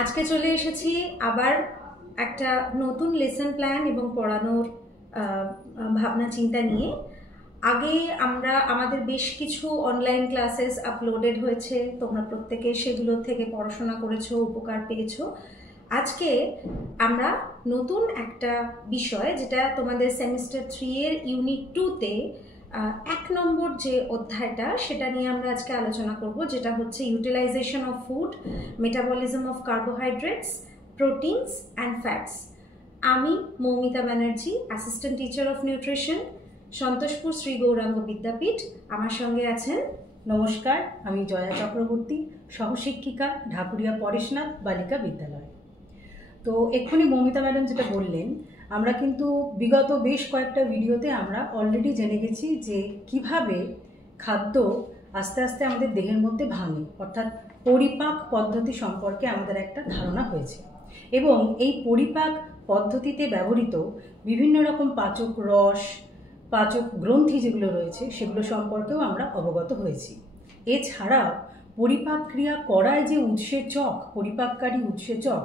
আজকে চলে এসেছি আবার একটা নতুন লেসন প্ল্যান এবং পড়ানোর ভাবনা চিন্তা নিয়ে। আগে আমরা আমাদের বেশ কিছু অনলাইন ক্লাসেস আপলোডেড হয়েছে, তোমরা প্রত্যেকে সেগুলো থেকে পড়াশোনা করেছো, উপকার পেয়েছো। আজকে আমরা নতুন একটা বিষয়, যেটা তোমাদের সেমিস্টার 3 এর ইউনিট 2-তে 1 নম্বর যে অধ্যায়টা, সেটা নিয়ে আমরা আজকে আলোচনা করব, যেটা হচ্ছে utilization of food, metabolism of carbohydrates, proteins and fats. আমি Moumita Banerjee, assistant teacher of nutrition, Santoshpur Shri Gauranga Vidyapith. আমার সঙ্গে আছেন। নমস্কার, আমি জয়া চক্রবর্তী, সহশিক্ষিকা, ঢাকুরিয়া পরেশনাথ বালিকা বিদ্যালয়। তো এক্ষুনি মৌমিতা ম্যাডাম যেটা বললেন, আমরা কিন্তু বিগত বেশ কয়েকটা ভিডিওতে আমরা অলরেডি জেনে গেছি যে কিভাবে খাদ্য আস্তে আস্তে আমাদের দেহের মধ্যে ভাঙে, অর্থাৎ পরিপাক পদ্ধতি সম্পর্কে আমাদের একটা ধারণা হয়েছে। এবং এই পরিপাক পদ্ধতিতে ব্যবহৃত বিভিন্ন রকম পাচক রস, পাচক গ্রন্থি যেগুলো রয়েছে, সেগুলো সম্পর্কেও আমরা অবগত হয়েছি। এছাড়াও পরিপাক ক্রিয়া করায় যে উৎসেচক, পরিপাককারী উৎসেচক,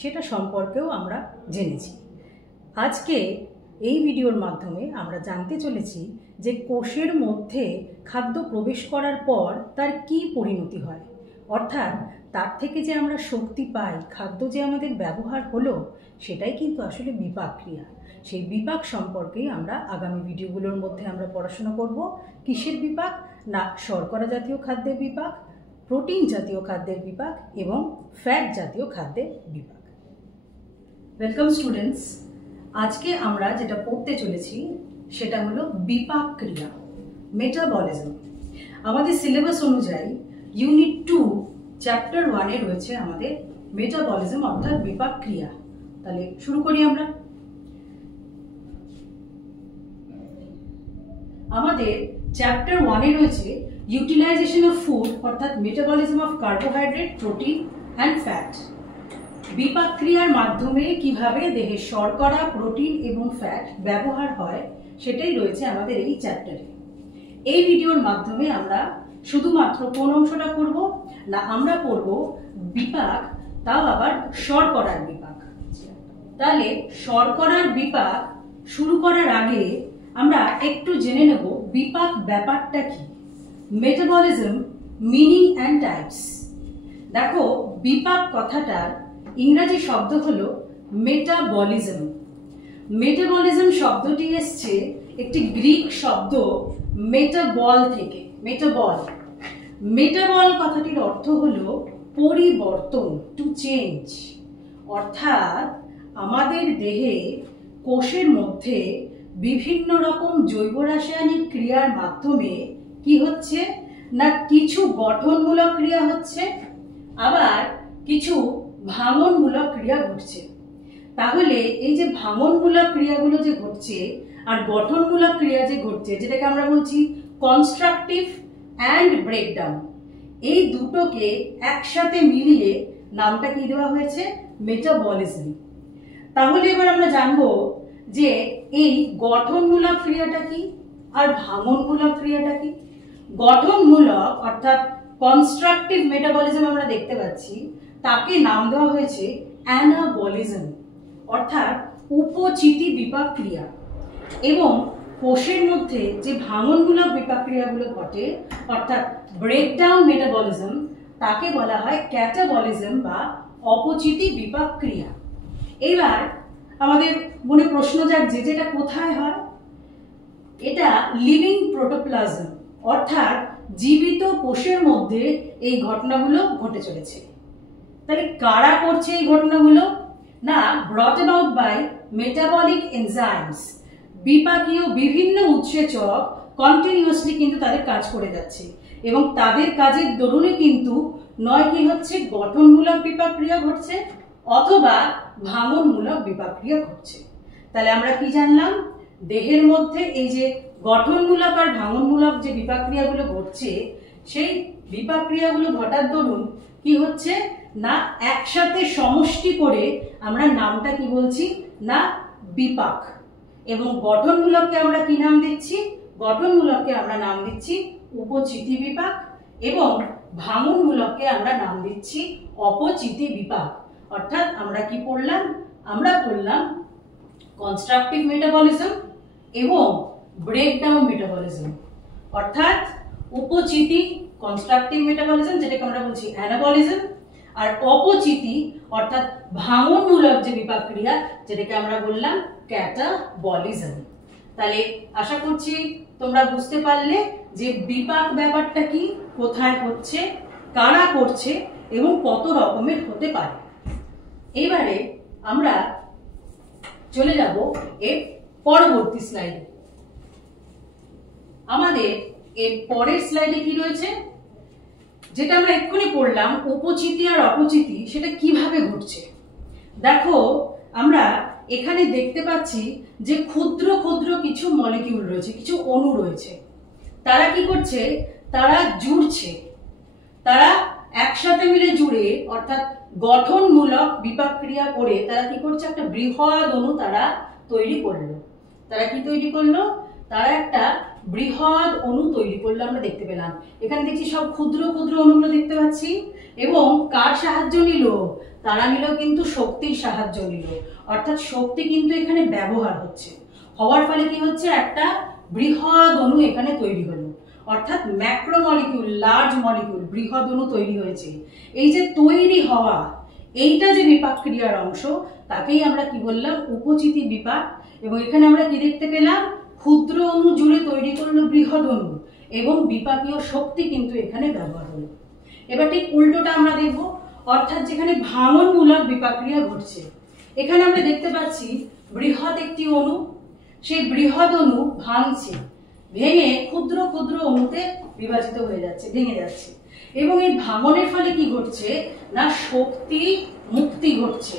সেটা সম্পর্কেও আমরা জেনেছি। আজকে এই ভিডিওর মাধ্যমে আমরা জানতে চলেছি যে কোষের মধ্যে খাদ্য প্রবেশ করার পর তার কি পরিণতি হয়, অর্থাৎ তার থেকে যে আমরা শক্তি পাই, খাদ্য যে আমাদের ব্যবহার হলো, সেটাই কিন্তু আসলে বিপাক ক্রিয়া। সেই বিপাক সম্পর্কেই আমরা আগামী ভিডিওগুলোর মধ্যে আমরা পড়াশোনা করব। কিসের বিপাক? না শর্করা জাতীয় খাদ্যের বিপাক, প্রোটিন জাতীয় খাদ্যের বিপাক এবং ফ্যাট জাতীয় খাদ্যের বিপাক। ওয়েলকাম স্টুডেন্টস, আজকে আমরা যেটা পড়তে চলেছি সেটা হলো বিপাক ক্রিয়া, মেটাবলিজম। আমাদের সিলেবাস অনুযায়ী ইউনিট 2 চ্যাপ্টার 1-এ রয়েছে আমাদের মেটাবলিজম অর্থাৎ বিপাক ক্রিয়া। তাহলে শুরু করি আমরা। আমাদের চ্যাপ্টার 1-এ রয়েছে ইউটিলাইজেশন অফ ফুড অর্থাৎ metabolism of carbohydrate, protein and fat. বিপাক ক্রিয়ার মাধ্যমে কিভাবে দেহে শর্করা, প্রোটিন এবং ফ্যাট ব্যবহার হয়, সেটাই রয়েছে আমাদের এই চ্যাপ্টারে। এই ভিডিওর মাধ্যমে আমরা শুধুমাত্র কোন অংশটা পড়ব না, আমরা পড়ব বিপাক, তাও আবার শর্করার বিপাক। তাহলে শর্করার বিপাক শুরু করার আগে আমরা একটু জেনে নেব বিপাক ব্যাপারটা কি। Metabolism meaning and types. দেখো, বিপাক কথাটার ইংরাজি শব্দ হলো মেটাবলিজম। মেটাবলিজম শব্দটি এসছে একটি গ্রিক শব্দ মেটাবল থেকে। মেটাবল মেটাবল কথাটির অর্থ হলো পরিবর্তন, টু চেঞ্জ। অর্থাৎ আমাদের দেহে কোষের মধ্যে বিভিন্ন রকম জৈব রাসায়নিক ক্রিয়ার মাধ্যমে কি হচ্ছে না, কিছু গঠনমূলক ক্রিয়া হচ্ছে, আবার কিছু ভাঙনমূলক ক্রিয়া ঘটছে। তাহলে এই যে ভাঙনমূলক ক্রিয়াগুলো যে ঘটছে আর গঠনমূলক ক্রিয়া যে ঘটছে, যেটাকে আমরা বলছি কনস্ট্রাকটিভ অ্যান্ড ব্রেকডাউন, এই দুটোকে একসাথে মিলিয়ে নামটা কি দেওয়া হয়েছে? মেটাবলিজম। তাহলে এবার আমরা জানবো যে এই গঠনমূলক ক্রিয়াটা কি আর ভাঙনমূলক ক্রিয়াটা কি। গঠনমূলক অর্থাৎ কনস্ট্রাকটিভ মেটাবলিজম আমরা দেখতে পাচ্ছি, তাকে নাম দেওয়া হয়েছে অ্যানাবলিজম অর্থাৎ উপচিতি বিপাক ক্রিয়া। এবং কোষের মধ্যে যে ভাঙনমূলক বিপাক ক্রিয়াগুলো ঘটে অর্থাৎ ব্রেকডাউন মেটাবলিজম, তাকে বলা হয় ক্যাটাবলিজম বা অপচিতি বিপাক ক্রিয়া। এবার আমাদের মনে প্রশ্ন জাগছে, যেটা কোথায় হয়? এটা লিভিং প্রোটোপ্লাজম অর্থাৎ জীবিত কোষের মধ্যে এই ঘটনাগুলো ঘটে চলেছে। তাহলে কারা করছে এই ঘটনাগুলো? না, brought about by metabolic enzymes. বিপাকীয় বিভিন্ন উৎসেচক কন্টিনিউয়াসলি কিন্তু তাদের কাজ করে যাচ্ছে এবং তাদের কাজের দরুনে কিন্তু নয় কি হচ্ছে, গঠনমূলক বিপাক ক্রিয়া ঘটছে অথবা ভাঙনমূলক বিপাক ক্রিয়া ঘটছে। তাহলে আমরা কি জানলাম? দেহের মধ্যে এই যে গঠনমূলক আর ভাঙনমূলক যে বিপাক ক্রিয়াগুলো ঘটছে, সেই বিপাক ক্রিয়াগুলো ঘটার দরুন কি হচ্ছে না, একসাথে সমষ্টি করে আমরা নামটা কি বলছি না, বিপাক। এবং গঠনমূলককে আমরা কি নাম দিচ্ছি? গঠনমূলককে আমরা নাম দিচ্ছি উপচিতি বিপাক এবং ভাঙনমূলককে আমরা নাম দিচ্ছি অপচিতি বিপাক। অর্থাৎ আমরা কি পড়লাম, আমরা পড়লাম কনস্ট্রাকটিভ মেটাবলিজম এবং ব্রেকডাউন মেটাবলিজম। অর্থাৎ উপচিতি কনস্ট্রাকটিভ মেটাবলিজম, যেটাকে আমরা বলছি অ্যানাবলিজম, আর অপচিতি অর্থাৎ ভাঙনমূলক যে বিপাক ক্রিয়া, যেটাকে আমরা বললাম ক্যাটাবলিজম। তাহলে আশা করছি তোমরা বুঝতে পারলে যে বিপাক ব্যাপারটা কি, কোথায় হচ্ছে, কারা করছে এবং কত রকমের হতে পারে। এবারে আমরা চলে যাব এর পরবর্তী স্লাইডে। আমাদের এর পরের স্লাইডে কি রয়েছে, যেটা আমরা এক্ষুনি পড়লাম, উপচিতি আর অপচিতি সেটা কিভাবে ঘটছে। দেখো আমরা এখানে দেখতে পাচ্ছি যে ক্ষুদ্র ক্ষুদ্র কিছু মলিকিউল রয়েছে, কিছু অণু রয়েছে। তারা কি করছে, তারা জুড়ছে, তারা একসাথে মিলে জুড়ে অর্থাৎ গঠনমূলক বিপাক ক্রিয়া করে তারা কি করছে, একটা বৃহৎ অণু তারা তৈরি করলো। তারা কি তৈরি করলো, তারা একটা বৃহৎ অণু তৈরি করলো। আমরা দেখতে পেলাম এখানে দেখছি সব ক্ষুদ্র ক্ষুদ্র অণুগুলো দেখতে পাচ্ছি। এবং কার সাহায্য নিল, তারা নিল কিন্তু শক্তির সাহায্য নিল। অর্থাৎ শক্তি কিন্তু এখানে ব্যবহার হচ্ছে, হওয়ার ফলে কি হচ্ছে, একটা বৃহৎ অণু এখানে তৈরি হলো। অর্থাৎ ম্যাক্রোমলিকিউল, লার্জ মলিকিউল, বৃহৎ অণু তৈরি হয়েছে। এই যে তৈরি হওয়া, এইটা যে বিপাক ক্রিয়ার অংশ, তাকেই আমরা কি বললাম, উপচিতি বিপাক। এবং এখানে আমরা কি দেখতে পেলাম, ক্ষুদ্র অণু জুড়ে তৈরি করলো বৃহৎ অণু এবং বিপাকীয় শক্তি কিন্তু এখানে ব্যবহার হলো। এবার ঠিক উল্টোটা আমরা দেখব, অর্থাৎ যেখানে ভাঙনমূলক বিপাক ক্রিয়া ঘটছে। এখানে আমরা দেখতে পাচ্ছি বৃহৎ একটি অণু, সেই বৃহৎ অণু ভাঙছে, ভেঙে ক্ষুদ্র ক্ষুদ্র অণুতে বিভাজিত হয়ে যাচ্ছে, ভেঙে যাচ্ছে। এবং এই ভাঙনের ফলে কি ঘটছে না, শক্তি মুক্তি ঘটছে,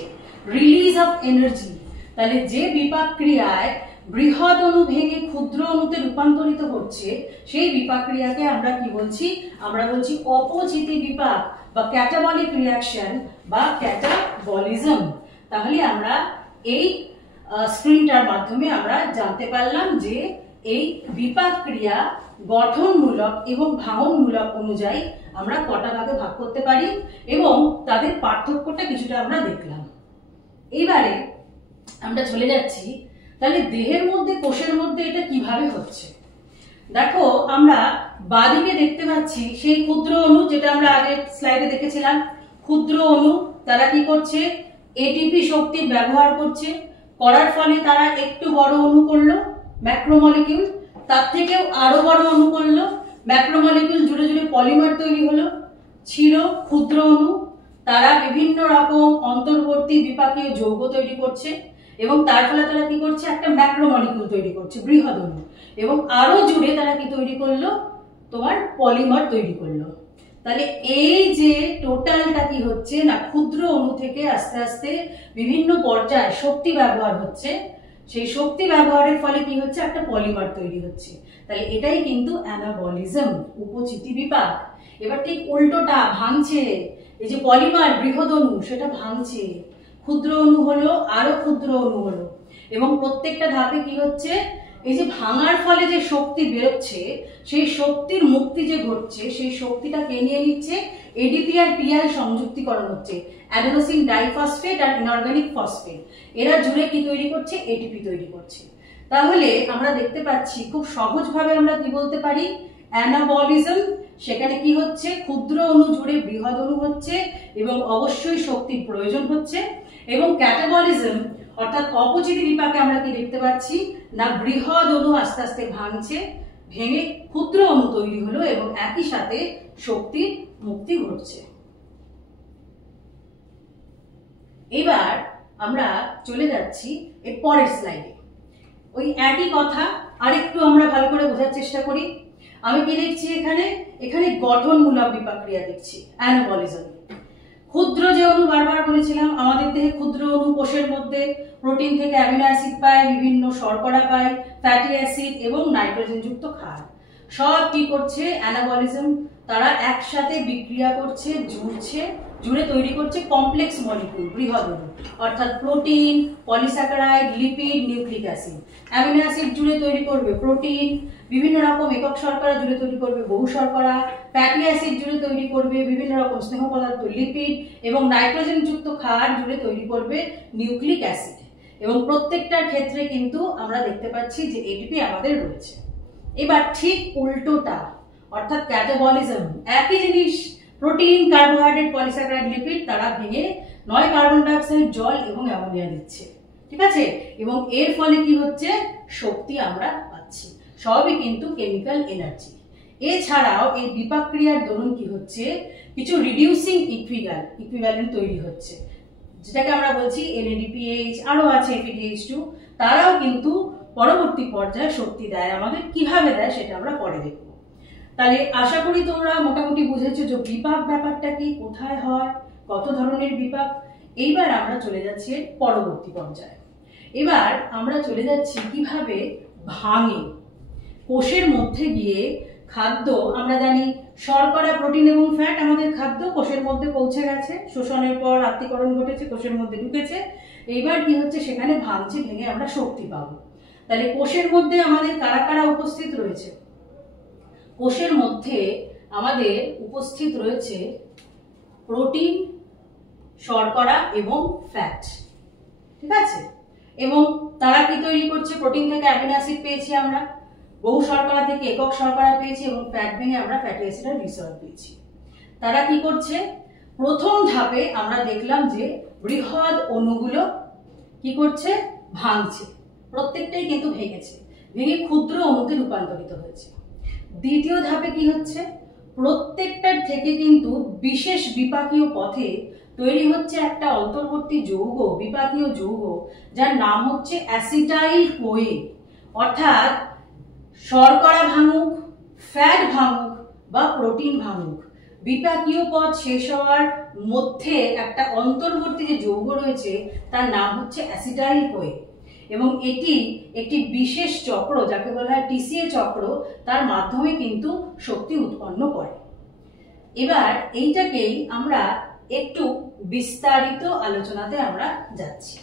রিলিজ অফ এনার্জি। তাহলে যে বিপাক ক্রিয়ায় বৃহৎ অণু ভেঙে ক্ষুদ্র অণুতে রূপান্তরিত হচ্ছে, সেই বিপাক ক্রিয়াকে আমরা কি বলছি, আমরা বলছি অপচিতি বিপাক বা ক্যাটাবলিক রিঅ্যাকশন বা ক্যাটাবলিজম। তাহলে আমরা এই স্ক্রিনটার মাধ্যমে আমরা জানতে পারলাম যে এই বিপাক ক্রিয়া গঠনমূলক এবং ভাঙনমূলক অনুযায়ী আমরা কটা ভাগে ভাগ করতে পারি এবং তাদের পার্থক্যটা কিছুটা আমরা দেখলাম। এবারে আমরা চলে যাচ্ছি তাহলে দেহের মধ্যে, কোষের মধ্যে এটা কিভাবে হচ্ছে। দেখো আমরা বাঁদিকে দেখতে পাচ্ছি সেই ক্ষুদ্র অণু, যেটা আমরা আগের স্লাইডে দেখেছিলাম। ক্ষুদ্র অণু তারা কি করছে, এটিপি শক্তি ব্যবহার করছে, করার ফলে তারা একটু বড় অণু করলো ম্যাক্রোমলিকিউল, তার থেকেও আরো বড় অণু করলো ম্যাক্রোমলিকিউল, জুড়ে জুড়ে পলিমার তৈরি হলো। ছিল ক্ষুদ্র অণু, তারা বিভিন্ন রকম অন্তর্বর্তী বিপাকীয় যৌগ তৈরি করছে এবং তার ফলে তারা কি করছে, একটা ম্যাক্রোমলিকিউল তৈরি করছে, বৃহৎ অণু। এবং আরো জুড়ে তারা কি তৈরি করলো, তোমার পলিমার তৈরি করলো। তাহলে এই যে টোটালটা কি হচ্ছে না, ক্ষুদ্র অণু থেকে আস্তে আস্তে বিভিন্ন পর্যায়ে শক্তি ব্যবহার হচ্ছে, সেই শক্তি ব্যবহারের ফলে কি হচ্ছে, একটা পলিমার তৈরি হচ্ছে। তাহলে এটাই কিন্তু অ্যানাবলিজম, উপচিতি বিপাক। এবার ঠিক উল্টোটা, ভাঙছে, এই যে পলিমার বৃহৎ অণু সেটা ভাঙছে, ক্ষুদ্র অণু হলো, আরো ক্ষুদ্র অণু হলো। এবং প্রত্যেকটা ধাপে কি হচ্ছে, এই যে ভাঙার ফলে যে শক্তি বেরোচ্ছে, সেই শক্তির মুক্তি যে ঘটছে, সেই শক্তিটা কে নিয়ে নিচ্ছে, এডিপি আর পিআই সংযুক্তিকরণ হচ্ছে, অ্যাডেনোসিন ডাইফসফেট আর ইনঅর্গানিক ফসফেট, এরা জুড়ে কি তৈরি করছে, এটিপি তৈরি করছে। তাহলে আমরা দেখতে পাচ্ছি খুব সহজভাবে আমরা কি বলতে পারি, অ্যানাবলিজম সেখানে কি হচ্ছে, ক্ষুদ্র অণু জুড়ে বৃহৎ অণু হচ্ছে এবং অবশ্যই শক্তির প্রয়োজন হচ্ছে। এবং ক্যাটাবলিজম অর্থাৎ অপচিতি বিপাকে আমরা কি দেখতে পাচ্ছি না, বৃহৎ অণু আস্তে আস্তে ভাঙছে, ভেঙে ক্ষুদ্র অণু তৈরি হলো এবং একই সাথে শক্তির মুক্তি ঘটছে। এবার আমরা চলে যাচ্ছি এর পরের স্লাইডে। ওই একই কথা আরেকটু আমরা ভালো করে বোঝার চেষ্টা করি। আমি কি দেখছি এখানে, এখানে গঠনমূলক বিপাক ক্রিয়া দেখছি, অ্যানাবলিজম। ক্ষুদ্র যে অণু বারবার বলেছিলাম, আমাদের দেহে ক্ষুদ্র অণু কোষের মধ্যে প্রোটিন থেকে অ্যামিনো অ্যাসিড পায়, বিভিন্ন শর্করা পায়, ফ্যাটি অ্যাসিড এবং নাইট্রোজেন যুক্ত ক্ষার, সব কি করছে, অ্যানাবলিজম তারা একসাথে বিক্রিয়া করছে, জুড়ে তৈরি করছে কমপ্লেক্স মলিকিউল, বৃহৎ অণু, অর্থাৎ protein, polysaccharide, lipid, nucleic acid. Amino acid জুড়ে তৈরি করবে প্রোটিন, বিভিন্ন রকম একক শর্করা জুড়ে তৈরি করবে বহু শর্করা, ফ্যাটি অ্যাসিড জুড়ে তৈরি করবে বিভিন্ন রকম স্নেহ পদার্থ লিপিড, এবং নাইট্রোজেন যুক্ত ক্ষার জুড়ে তৈরি করবে নিউক্লিক অ্যাসিড। এবং প্রত্যেকটার ক্ষেত্রে কিন্তু আমরা দেখতে পাচ্ছি যে এটিপি আমাদের রয়েছে। এবার ঠিক উল্টোটা, অর্থাৎ ক্যাটাবলিজম, একই জিনিস, প্রোটিন, কার্বোহাইড্রেট, পলিস্যাকারাইড, লিপিড, তারা ভেঙে নয় কার্বন ডাইঅক্সাইড, জল এবং অ্যামোনিয়া দিচ্ছে, ঠিক আছে? এবং এর ফলে কি হচ্ছে, শক্তি আমরা পাচ্ছি, সবই কিন্তু কেমিক্যাল এনার্জি। এছাড়াও এই বিপাক ক্রিয়ার দরুন কি হচ্ছে, কিছু রিডিউসিং ইকুইভ্যালেন্ট তৈরি হচ্ছে, যেটাকে আমরা বলছি NADPH, আরো আছে FeDH2, তারাও কিন্তু পরবর্তী পর্যায়ে শক্তি দেয় আমাদের। কিভাবে দেয় সেটা আমরা পরে দেখব। তাহলে আশা করি তোমরা মোটামুটি বুঝেছো যে বিপাক ব্যাপারটা কি, কোথায় হয়, কত ধরনের বিপাক। এইবার আমরা চলে যাচ্ছি পরবর্তী পর্যায়ে। এবার আমরা চলে যাচ্ছি কিভাবে ভাঙে। কোষের মধ্যে গিয়ে খাদ্য, আমরা জানি শর্করা, প্রোটিন এবং ফ্যাট আমাদের খাদ্য, কোষের মধ্যে পৌঁছে গেছে, শোষণের পর আত্তীকরণ ঘটেছে, কোষের মধ্যে ঢুকেছে। এইবার কি হচ্ছে, সেখানে ভাঙছে, ভেঙে আমরা শক্তি পাবো। তাহলে কোষের মধ্যে আমাদের কারা কারা উপস্থিত রয়েছে? কোষের মধ্যে আমাদের উপস্থিত রয়েছে প্রোটিন, শর্করা এবং ফ্যাট, ঠিক আছে? এবং তারা কি তৈরি করছে, প্রোটিন থেকে অ্যামিনো অ্যাসিড পেয়েছি আমরা, বহু শর্করা থেকে একক শর্করা পেয়েছি, এবং ফ্যাট ভেঙে আমরা ফ্যাটি অ্যাসিডের গ্লিসারল পেয়েছি। তারা কি করছে, প্রথম ধাপে আমরা দেখলাম যে বৃহৎ অণুগুলো কি করছে, ভাঙছে, প্রত্যেকটাই কিন্তু ভেঙেছে, ভেঙে ক্ষুদ্র অণুতে রূপান্তরিত হয়েছে। দ্বিতীয় ধাপে কি হচ্ছে, প্রত্যেকটার থেকে কিন্তু বিশেষ বিপাকীয় পথে তৈরি হচ্ছে একটা অন্তর্বর্তী যৌগ, বিপাকীয় যৌগ, যার নাম হচ্ছে অ্যাসিটাইল কোয়ে। অর্থাৎ শর্করা ভাঙুক, ফ্যাট ভাঙুক বা প্রোটিন ভাঙুক, বিপাকীয় পথ শেষ হওয়ার মধ্যে একটা অন্তর্বর্তী যে যৌগ রয়েছে তার নাম হচ্ছে অ্যাসিটাইল কোয়ে। এবং এটি একটি বিশেষ চক্র, যাকে বলা হয় TCA চক্র, তার মাধ্যমে কিন্তু শক্তি উৎপন্ন করে। এবার এইটাকেই আমরা একটু বিস্তারিত আলোচনাতে আমরা যাচ্ছি।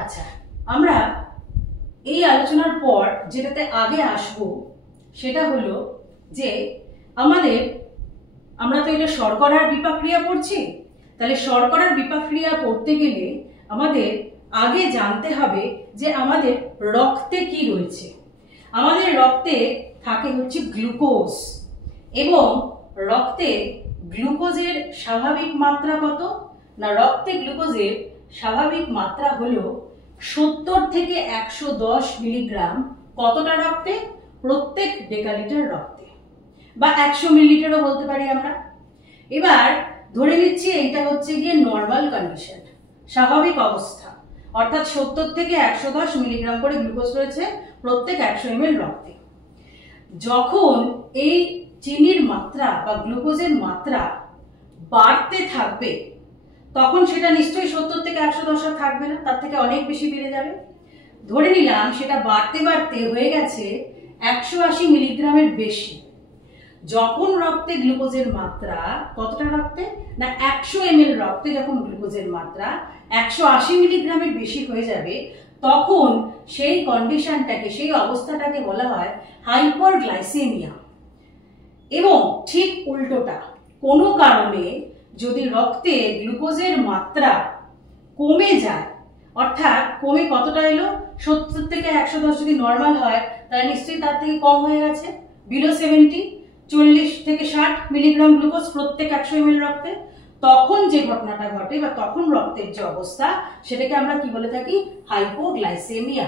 আচ্ছা, আমরা এই আলোচনার পর যেটাতে আগে আসব সেটা হলো যে আমরা তো এটা শর্করার বিপাক ক্রিয়া পড়ছি। তাহলে শর্করার বিপাক ক্রিয়া পড়তে গেলে আমাদের আগে জানতে হবে যে আমাদের রক্তে কি রয়েছে। আমাদের রক্তে থাকে হচ্ছে গ্লুকোজ, এবং রক্তে গ্লুকোজের স্বাভাবিক মাত্রা কত না, রক্তে গ্লুকোজের স্বাভাবিক মাত্রা হলো 70 থেকে 110 মিলিগ্রাম। কতটা রক্তে? প্রত্যেক ডেকালিটার রক্তে, বা 100 মিলিলিটারও বলতে পারি আমরা। এবার ধরে নিচ্ছি এইটা হচ্ছে গিয়ে নর্মাল কন্ডিশন, স্বাভাবিক অবস্থা, অর্থাৎ 70 থেকে 110 মিলিগ্রাম করে গ্লুকোজ রয়েছে প্রত্যেক 100 ml রক্তে। যখন এই চিনির মাত্রা বা গ্লুকোজের মাত্রা বাড়তে থাকবে, তখন সেটা নিশ্চয়ই 70 থেকে 110 থাকবে না, তার থেকে অনেক বেশি বেড়ে যাবে। ধরে নিলাম সেটা বাড়তে বাড়তে হয়ে গেছে 180 মিলিগ্রামের বেশি। যখন রক্তে গ্লুকোজের মাত্রা, কতটা রক্তে না 100 ml রক্তে যখন গ্লুকোজের মাত্রা 180 মিলিগ্রামের বেশি হয়ে যাবে, তখন সেই কন্ডিশনটাকে, সেই অবস্থাটাকে বলা হয় হাইপারগ্লাইসেমিয়া। এবং ঠিক উল্টোটা, কোনো কারণে যদি রক্তে গ্লুকোজের মাত্রা কমে যায়, অর্থাৎ কমে কতটা এলো, 70 থেকে 110 যদি নর্মাল হয়, তাহলে নিশ্চয়ই তার থেকে কম হয়ে গেছে, বিলো 70, 40 থেকে 60 মিলিগ্রাম গ্লুকোজ প্রত্যেক 100 ml রক্তে। তখন যে ঘটনাটা ঘটে বা তখন রক্তের যে অবস্থা, সেটাকে আমরা কি বলে থাকি, হাইপোগ্লাইসেমিয়া।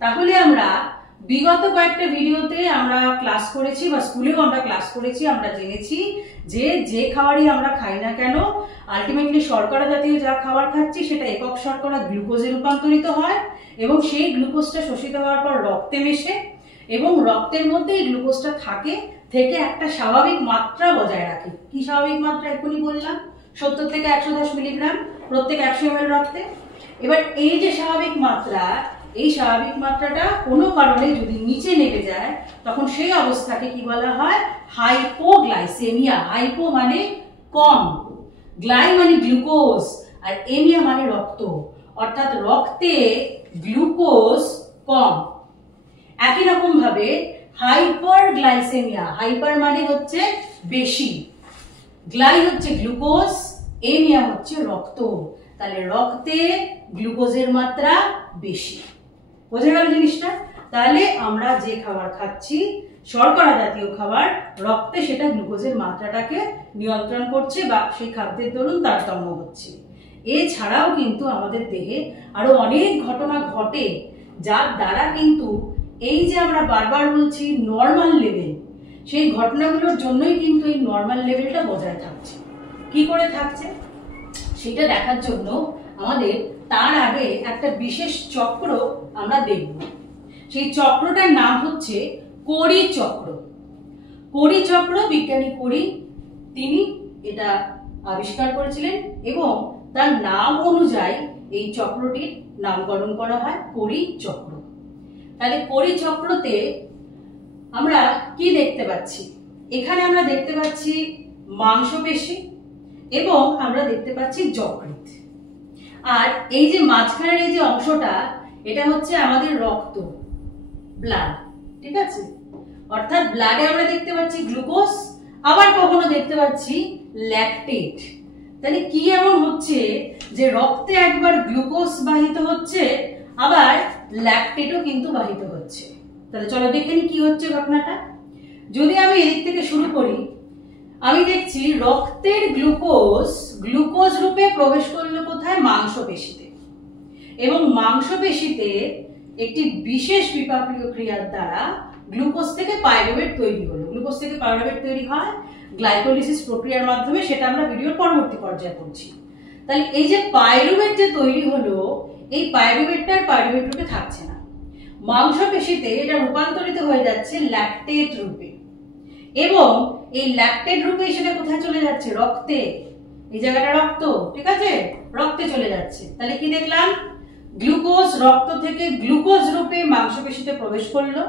তাহলে আমরা বিগত কয়েকটা ভিডিওতে আমরা ক্লাস করেছি, বা স্কুলেও আমরা ক্লাস করেছি, আমরা জেনেছি যে খাবারই আমরা খাই না কেন, আলটিমেটলি শর্করা জাতীয় যা খাবার খাচ্ছি সেটা একক শর্করা গ্লুকোজে রূপান্তরিত হয়, এবং সেই গ্লুকোজটা শোষিত হওয়ার পর রক্তে মেশে, এবং রক্তের মধ্যে এই গ্লুকোজটা থেকে একটা স্বাভাবিক মাত্রা বজায় রাখে। কি স্বাভাবিক মাত্রা? এখনই বললাম, 70 থেকে 110 মিলিগ্রাম প্রত্যেক 100 ml রক্তে। এবার এই যে স্বাভাবিক মাত্রা, এই স্বাভাবিক মাত্রাটা কোনো কারণে যদি নিচে নেমে যায় তখন সেই অবস্থাকে কি বলা হয়? হাইপোগ্লাইসেমিয়া। হাইপো মানে কম, গ্লাই মানে গ্লুকোজ, আর এমিয়া মানে রক্ত, অর্থাৎ রক্তে গ্লুকোজ কম। একই রকম ভাবে হাইপারগ্লাইসেমিয়া, হাইপার মানে হচ্ছে বেশি, গ্লাই হচ্ছে গ্লুকোজ, এমিয়া হচ্ছে রক্ত, তাহলে রক্তে গ্লুকোজের মাত্রা বেশি। বোঝা গেল জিনিসটা? তাহলে আমরা যে খাবার খাচ্ছি শর্করা জাতীয় খাবার, রক্তে সেটা গ্লুকোজের মাত্রাটাকে নিয়ন্ত্রণ করছে বা সেই খাদ্যের দরুন তারতম্য হচ্ছে। এছাড়াও কিন্তু আমাদের দেহে আরো অনেক ঘটনা ঘটে যার দ্বারা কিন্তু এই যে আমরা বারবার বলছি নর্মাল লেভেল, সেই ঘটনাগুলোর জন্যই কিন্তু এই নর্মাল লেভেলটা বজায় থাকছে। কি করে থাকছে সেটা দেখার জন্য আমাদের তার আগে একটা বিশেষ চক্র আমরা দেখব। সেই চক্রটার নাম হচ্ছে কোরি চক্র। কোরি চক্র বিজ্ঞানী কোরি তিনি এটা আবিষ্কার করেছিলেন এবং তার নাম অনুযায়ী এই চক্রটির নামকরণ করা হয় কোরি চক্র। তাহলে কোরি চক্রতে আমরা কি দেখতে পাচ্ছি? এখানে আমরা দেখতে পাচ্ছি মাংসপেশি এবং আমরা দেখতে পাচ্ছি যকৃৎ। আর এই যে মাঝখানের এই যে অংশটা, এটা হচ্ছে আমাদের রক্ত, ব্লাড। ঠিক আছে? অর্থাৎ ব্লাডে আমরা দেখতে পাচ্ছি গ্লুকোজ, আবার কখনো দেখতে পাচ্ছি ল্যাকটেট। তাহলে কি এমন হচ্ছে যে রক্তে একবার গ্লুকোজ বাহিত হচ্ছে, আবার ল্যাকটেটও কিন্তু বাহিত হচ্ছে। তাহলে চলো দেখে নি কি হচ্ছে ঘটনাটা। যদি আমি এদিক থেকে শুরু করি, আমি দেখছি রক্তের গ্লুকোজ রূপে প্রবেশ করলো কোথায়? মাংসপেশিতে। এবং মাংসপেশিতে একটি বিশেষ বিপাকীয় ক্রিয়ার দ্বারা গ্লুকোজ থেকে পাইরুভেট তৈরি হলো। গ্লুকোজ থেকে পাইরুভেট তৈরি হয় গ্লাইকোলিসিস প্রক্রিয়ার মাধ্যমে, সেটা আমরা ভিডিওর পরবর্তী পর্যায়ে করছি। তাহলে এই যে পাইরুভেট যে তৈরি হলো, এই পাইরুভেটটা আর পাইরুভেট রূপে থাকছে না, মাংসপেশিতে এটা রূপান্তরিত হয়ে যাচ্ছে ল্যাকটেট রূপে। এবং এই ল্যাকটেট রূপে সেটা কোথায় চলে যাচ্ছে? রক্তে। এই জায়গাটা রক্ত, ঠিক আছে? রক্তে চলে যাচ্ছে। তাহলে কি দেখলাম? গ্লুকোজ রক্ত থেকে গ্লুকোজ রূপে মাংসপেশিতে প্রবেশ করলো,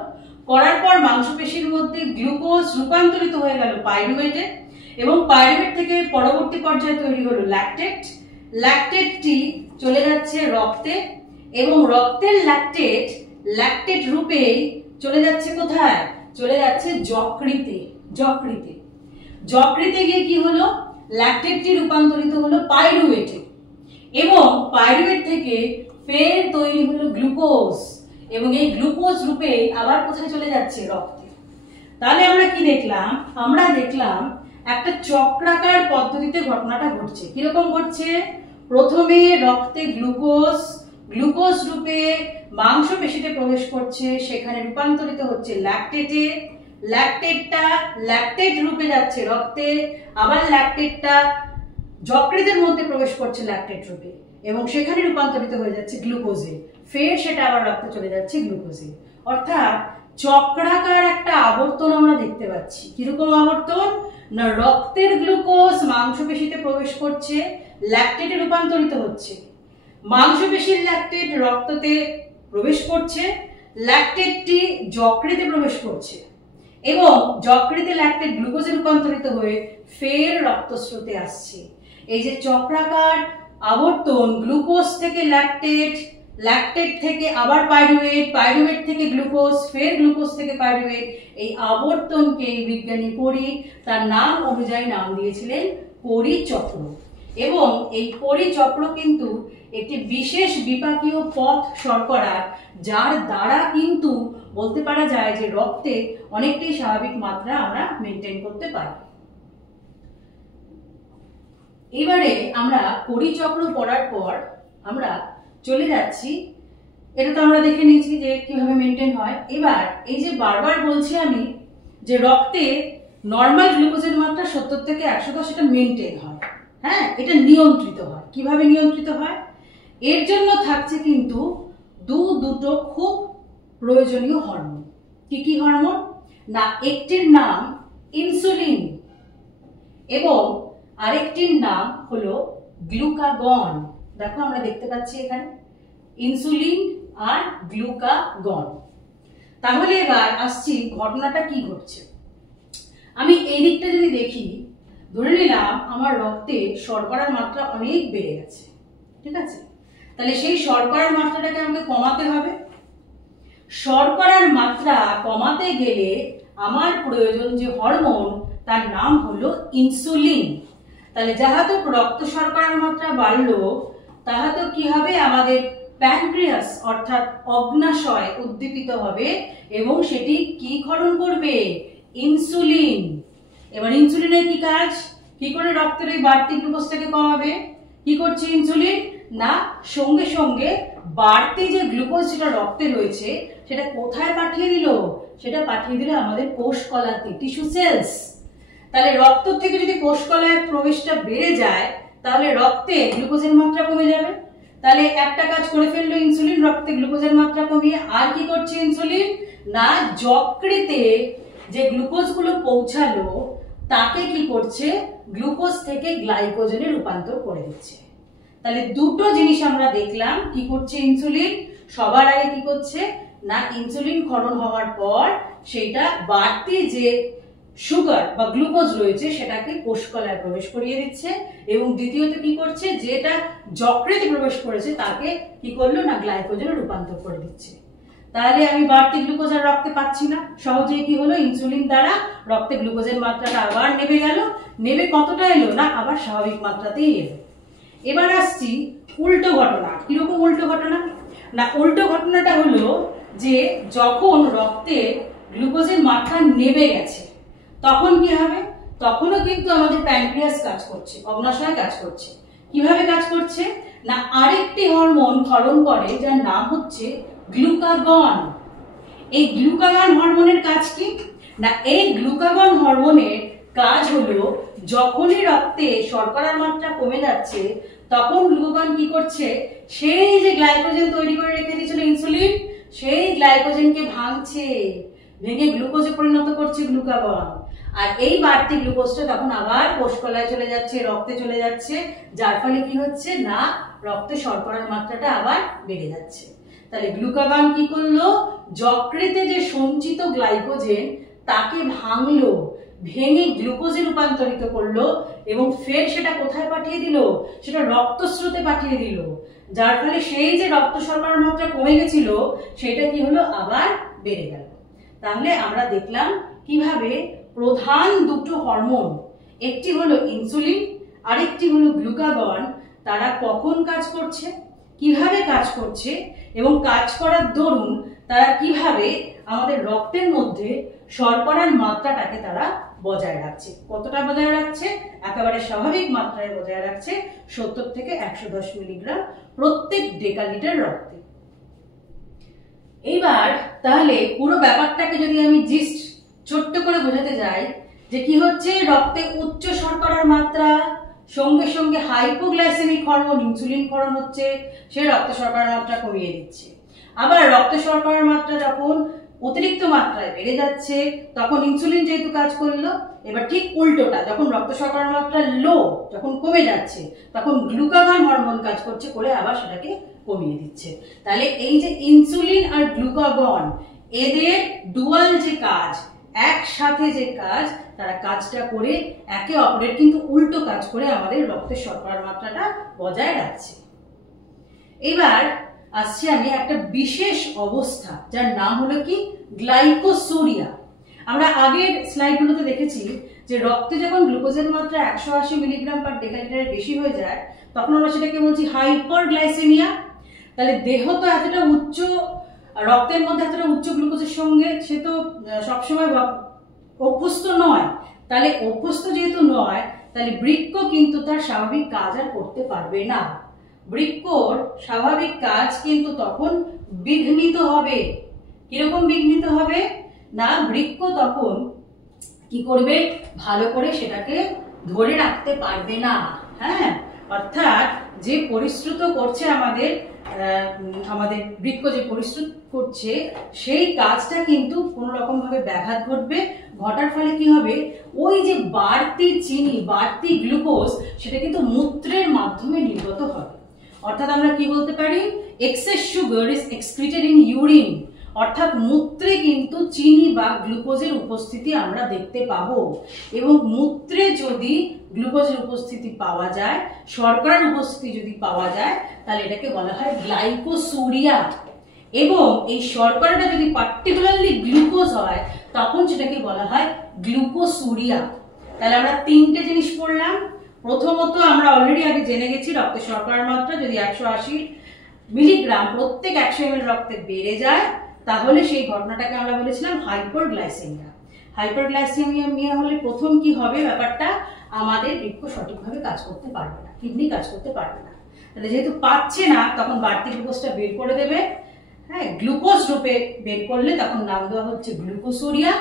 করার পর মাংসপেশির মধ্যে গ্লুকোজ রূপান্তরিত হয়ে গেল পাইরুভেটে, এবং পাইরুভেট থেকে পরবর্তী পর্যায়ে তৈরি হলো ল্যাকটেট। ল্যাকটেটটি চলে যাচ্ছে রক্তে, এবং রক্তের ল্যাকটেট রূপে চলে যাচ্ছে কোথায়? চলে যাচ্ছে যকৃতে। যকৃতে গিয়ে কি হলো? ল্যাকটেটটি রূপান্তরিত হলো পাইরুভেটে, এবং পাইরুভেট থেকে ফের তৈরি হলো গ্লুকোজ, এবং এই গ্লুকোজ রূপে আবার কোথায় চলে যাচ্ছে? রক্তে। তাহলে আমরা কি দেখলাম? আমরা দেখলাম একটা চক্রাকার পদ্ধতিতে ঘটনাটা ঘটছে। কিরকম ঘটছে? প্রথমে রক্তে গ্লুকোজ রূপে মাংসপেশিতে প্রবেশ করছে, সেখানে রূপান্তরিত হচ্ছে ল্যাকটেটে, ল্যাকটেটটা ল্যাকটেট রূপে যাচ্ছে রক্তে, আবার ল্যাকটেটটা যকৃতের মধ্যে প্রবেশ করছে ল্যাকটেট রূপে, এবং সেখানে রূপান্তরিত হয়ে যাচ্ছে গ্লুকোজে, ফের সেটা আবার রক্তে চলে যাচ্ছে গ্লুকোজে। অর্থাৎ চক্রাকার একটা আবর্তন আমরা দেখতে পাচ্ছি। কিরকম আবর্তন? না, রক্তের গ্লুকোজ মাংসপেশিতে প্রবেশ করছে, ল্যাকটেটে রূপান্তরিত হচ্ছে, মাংসপেশির ল্যাকটেট রক্ততে প্রবেশ করছে, ল্যাকটেটটি যকৃতে প্রবেশ করছে, এবং যকৃতে ল্যাকটেট গ্লুকোজে রূপান্তরিত হয়ে ফের রক্তস্রোতে আসছে। এই যে চক্রাকার আবর্তন, গ্লুকোজ থেকে ল্যাকটেট থেকে আবার পাইরুভেট থেকে গ্লুকোজ, ফের গ্লুকোজ থেকে পাইরুভেট, এই আবর্তনকে বিজ্ঞানী কোরি তার নাম অনুযায়ী নাম দিয়েছিলেন কোরি চক্র। এবং এই কোরি চক্র কিন্তু একটি বিশেষ বিপাকীয় পথ শর্করার, যার দ্বারা কিন্তু বলতে পারা যায় যে রক্তে অনেকটাই স্বাভাবিক মাত্রা আমরা মেনটেন করতে পারি। এবারে আমরা কোরি চক্র পড়ার পর আমরা চলে যাচ্ছি, এটা তো আমরা দেখে নিয়েছি যে কিভাবে মেনটেন হয়। এবার এই যে বারবার বলছি আমি যে রক্তে নর্মাল গ্লুকোজের মাত্রা 70 থেকে 110 এটা মেনটেন হয়, হ্যাঁ, এটা নিয়ন্ত্রিত হয়। কিভাবে নিয়ন্ত্রিত হয়? এর জন্য থাকছে কিন্তু দুটো খুব প্রয়োজনীয় হরমোন। কি কি হরমোন? না, একটির নাম ইনসুলিন এবং আরেকটির নাম হলো গ্লুকাগন। দেখো আমরা দেখতে পাচ্ছি এখানে ইনসুলিন আর গ্লুকাগন। তাহলে এবার আসছি ঘটনাটা কি ঘটছে। আমি এই দিকটা যদি দেখি, ধরে নিলাম আমার রক্তে শর্করার মাত্রা অনেক বেড়ে গেছে, ঠিক আছে? তাহলে সেই শর্করার মাত্রাটাকে আমাকে কমাতে হবে। শর্করার মাত্রা কমাতে গেলে আমার প্রয়োজন যে হরমোন, তার নাম হলো ইনসুলিন। তাহলে যাহাতে রক্ত শর্করার মাত্রা বাড়লো, তাহাতে কি হবে, আমাদের প্যানক্রিয়াস অর্থাৎ অগ্নাশয় উদ্দীপিত হবে এবং সেটি কি ক্ষরণ করবে, ইনসুলিন। এবার ইনসুলিনের কি কাজ, কি করে রক্তের এই বাড়তি গ্লুকোজটাকে কমাবে? কি করছে ইনসুলিন না, সঙ্গে সঙ্গে বাড়তি যে গ্লুকোজ যেটা রক্তে রয়েছে সেটা কোথায় পাঠিয়ে দিল, সেটা পাঠিয়ে দিল আমাদের কোষকলাতে, টিস্যু সেলস। তাহলে রক্ত থেকে যদি কোষকলায় প্রবেশটা বেড়ে যায়, তাহলে রক্তে গ্লুকোজের মাত্রা কমে যাবে। তাহলে একটা কাজ করে ফেললো ইনসুলিন, রক্তে গ্লুকোজের মাত্রা কমিয়ে। আর কি করছে ইনসুলিন না, যকৃতে যে গ্লুকোজ গুলো পৌঁছালো তাকে কি করছে, গ্লুকোজ থেকে গ্লাইকোজেনে রূপান্তর করে দিচ্ছে। তাহলে দুটো জিনিস আমরা দেখলাম, কি করছে ইনসুলিন, সবার আগে কি করছে না, ইনসুলিন ক্ষরণ হওয়ার পর সেটা বাড়তি যে সুগার বা গ্লুকোজ রয়েছে সেটাকে কোষকলায় প্রবেশ করিয়ে দিচ্ছে। এবং দ্বিতীয়ত কি করছে, যেটা যকৃতে প্রবেশ করেছে তাকে কি করলো না, গ্লাইকোজেনে রূপান্তর করে দিচ্ছে। তাহলে আমি বাড়তি গ্লুকোজ আর রক্তে পাচ্ছি না, সহজেই কি হলো, ইনসুলিন দ্বারা রক্তে গ্লুকোজের মাত্রাটা আবার নেমে গেল। নেমে কতটা এলো না, আবার স্বাভাবিক মাত্রাতেই এলো। এবার আসছি উল্টো ঘটনা। কিরকম উল্টো ঘটনা না, উল্টো ঘটনাটা হলো যে যখন রক্তে গ্লুকোজের মাত্রা নেমে গেছে তখন কি হবে, তখনও কিন্তু আমাদের প্যানক্রিয়াস কাজ করছে, অগ্নাশয় কাজ করছে। কিভাবে কাজ করছে না, আরেকটি হরমোন ক্ষরণ করে যার নাম হচ্ছে গ্লুকাগন। এই গ্লুকাগন হরমোনের কাজ কি না, এই গ্লুকাগন হরমোনের কাজ হলো যখনই রক্তে শর্করার মাত্রা কমে যাচ্ছে তখন গ্লুকাগন কি করছে, সেই যে গ্লাইকোজেন তৈরি করে রেখে দিয়েছিল ইনসুলিন, সেই গ্লাইকোজেনকে ভাঙছে, ভেঙে গ্লুকোজে পরিণত করছে গ্লুকাগন। আর এই বাড়তি গ্লুকোজটা তখন আবার কোষকলায় চলে যাচ্ছে, রক্তে চলে যাচ্ছে, যার ফলে কি হচ্ছে না, রক্তে শর্করার মাত্রাটা আবার বেড়ে যাচ্ছে। তাহলে গ্লুকাগন কি করলো, যকৃতে যে সঞ্চিত গ্লাইকোজেন তাকে ভাঙলো, ভেঙে গ্লুকোজে রূপান্তরিত করলো এবং ফের সেটা কোথায় পাঠিয়ে দিল, সেটা রক্তস্রোতে পাঠিয়ে দিল। যার ফলে সেই যে রক্ত শর্করার মাত্রা কমে গেছিল সেটা কি হলো, আবার বেড়ে গেল। তাহলে আমরা দেখলাম কিভাবে প্রধান দুটো হরমোন, একটি হলো ইনসুলিন আরেকটি হলো গ্লুকাগন, তারা কখন কাজ করছে, কিভাবে কাজ করছে এবং কাজ করার দরুন তারা কিভাবে আমাদের রক্তের মধ্যে শর্করার মাত্রাটাকে তারা বজায় রাখছে। কতটা বজায় রাখছে, একেবারে স্বাভাবিক মাত্রায় বজায় রাখছে, 70 থেকে 110 মিলিগ্রাম প্রত্যেক ডেকালিটার রক্তে। এইবার তাহলে পুরো ব্যাপারটাকে যদি আমি জিস্ট ছোট্ট করে বোঝাতে যাই, যে কি হচ্ছে, রক্তে উচ্চ শর্করার মাত্রা, সঙ্গে সঙ্গে হাইপোগ্লাইসেমিক হরমোন ইনসুলিন ক্ষরণ হচ্ছে, সে রক্তে শর্করার মাত্রা কমিয়ে দিচ্ছে। আবার রক্তে শর্করার মাত্রা যখন অতিরিক্ত মাত্রায় বেড়ে যাচ্ছে তখন ইনসুলিন যেহেতু কাজ করলো, এবার ঠিক উল্টোটা, যখন রক্ত শর্করার মাত্রা লো, যখন কমে যাচ্ছে তখন গ্লুকাগন হরমোন কাজ করছে, করে আবার সেটাকে কমিয়ে দিচ্ছে। তাহলে এই যে ইনসুলিন আর গ্লুকাগন, এদের ডুয়াল যে কাজ, একসাথে যে কাজ, তারা কাজটা করে একে অপরের কিন্তু উল্টো কাজ করে আমাদের রক্তের শর্করার মাত্রাটা বজায় রাখছে। এবার আসছি আমি একটা বিশেষ অবস্থা যার নাম হলো কি, গ্লাইকোসোরিয়া। আমরা আগের স্লাইডগুলোতে দেখেছি যে রক্তে যখন গ্লুকোজের মাত্রা 180 মিলিগ্রাম পার ডেকালিটারের বেশি হয়ে যায় তখন আমরা সেটাকে বলছি হাইপারগ্লাইসেমিয়া। তাহলে দেহ তো এতটা উচ্চ, রক্তের মধ্যে এতটা উচ্চ গ্লুকোজের সঙ্গে সে তো সবসময় অভ্যস্ত নয়। তাহলে অভ্যস্ত যেহেতু নয়, তাহলে বৃক্ক কিন্তু তার স্বাভাবিক কাজ আর করতে পারবে না। বৃক্কর স্বাভাবিক কাজ কিন্তু তখন বিঘ্নিত হবে। কিরকম বিঘ্নিত হবে না, বৃক্ক তখন কি করবে, ভালো করে সেটাকে ধরে রাখতে পারবে না। হ্যাঁ, অর্থাৎ যে পরিশ্রুত করছে আমাদের বৃক্ক, যে পরিশ্রুত করছে সেই কাজটা কিন্তু কোনো রকম ভাবে ব্যাঘাত ঘটবে। ঘটার ফলে কি হবে, ওই যে বাড়তি চিনি, বাড়তি গ্লুকোজ, সেটা কিন্তু মূত্রের মাধ্যমে নির্গত হবে। অর্থাৎ আমরা কি বলতে পারি, excess sugar is excreted in urine, অর্থাৎ মূত্রে কিন্তু চিনি বা গ্লুকোজের উপস্থিতি আমরা দেখতে পাবো। এবং মূত্রে যদি গ্লুকোজের উপস্থিতি পাওয়া যায়, শর্করার উপস্থিতি যদি পাওয়া যায়, তাহলে এটাকে বলা হয় গ্লাইকোসুরিয়া। এবং এই শর্করাটা যদি পার্টিকুলারলি গ্লুকোজ হয়, তখন সেটাকে বলা হয় গ্লুকোসুরিয়া। তাহলে আমরা তিনটে জিনিস পড়লাম। প্রথমত আমরা অলরেডি আগে জেনে গেছি রক্তে শর্করার মাত্রা যদি 180 মিলিগ্রাম প্রত্যেক 100 ml রক্তে বেড়ে যায়, তাহলে সেই ঘটনাটাকে আমরা বলেছিলাম হাইপারগ্লাইসেমিয়া। হাইপারগ্লাইসেমিয়া হলে প্রথম কি হবে, ব্যাপারটা আমাদের বৃক্ক সঠিকভাবে কাজ করতে পারবে না, কিডনি কাজ করতে পারবে না। তাহলে যেহেতু পাচ্ছে না, তখন বাড়তি গ্লুকোজটা বের করে দেবে। হ্যাঁ, গ্লুকোজ রূপে বের করলে তখন নাম দেওয়া হচ্ছে গ্লুকোসুরিয়া।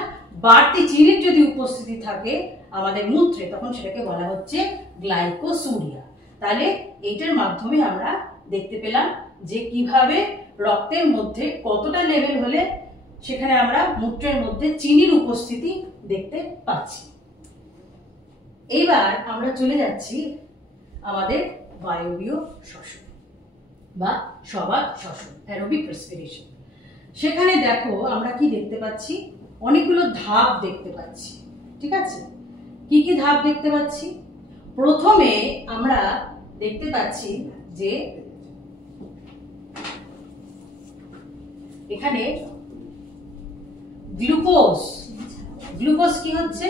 বাড়তি চিনির যদি উপস্থিতি থাকে আমাদের মূত্রে, তখন সেটাকে বলা হচ্ছে গ্লাইকোসুরিয়া। তাহলে এইটার মাধ্যমে আমরা দেখতে পেলাম যে কিভাবে রক্তের মধ্যে কতটা লেভেল হলে সেখানে আমরা মূত্রের মধ্যে চিনির উপস্থিতি দেখতে পাচ্ছি। এইবার আমরা চলে যাচ্ছি আমাদের বায়বীয় শ্বসন বা সবাত শ্বসন, অ্যারোবিক রেসপিরেশন। সেখানে দেখো আমরা কি দেখতে পাচ্ছি, অনেকগুলো ধাপ দেখতে পাচ্ছি। ঠিক আছে, কি কি ধাপ দেখতে পাচ্ছি? প্রথমে আমরা দেখতে পাচ্ছি যে এখানে গ্লুকোজ কি হচ্ছে,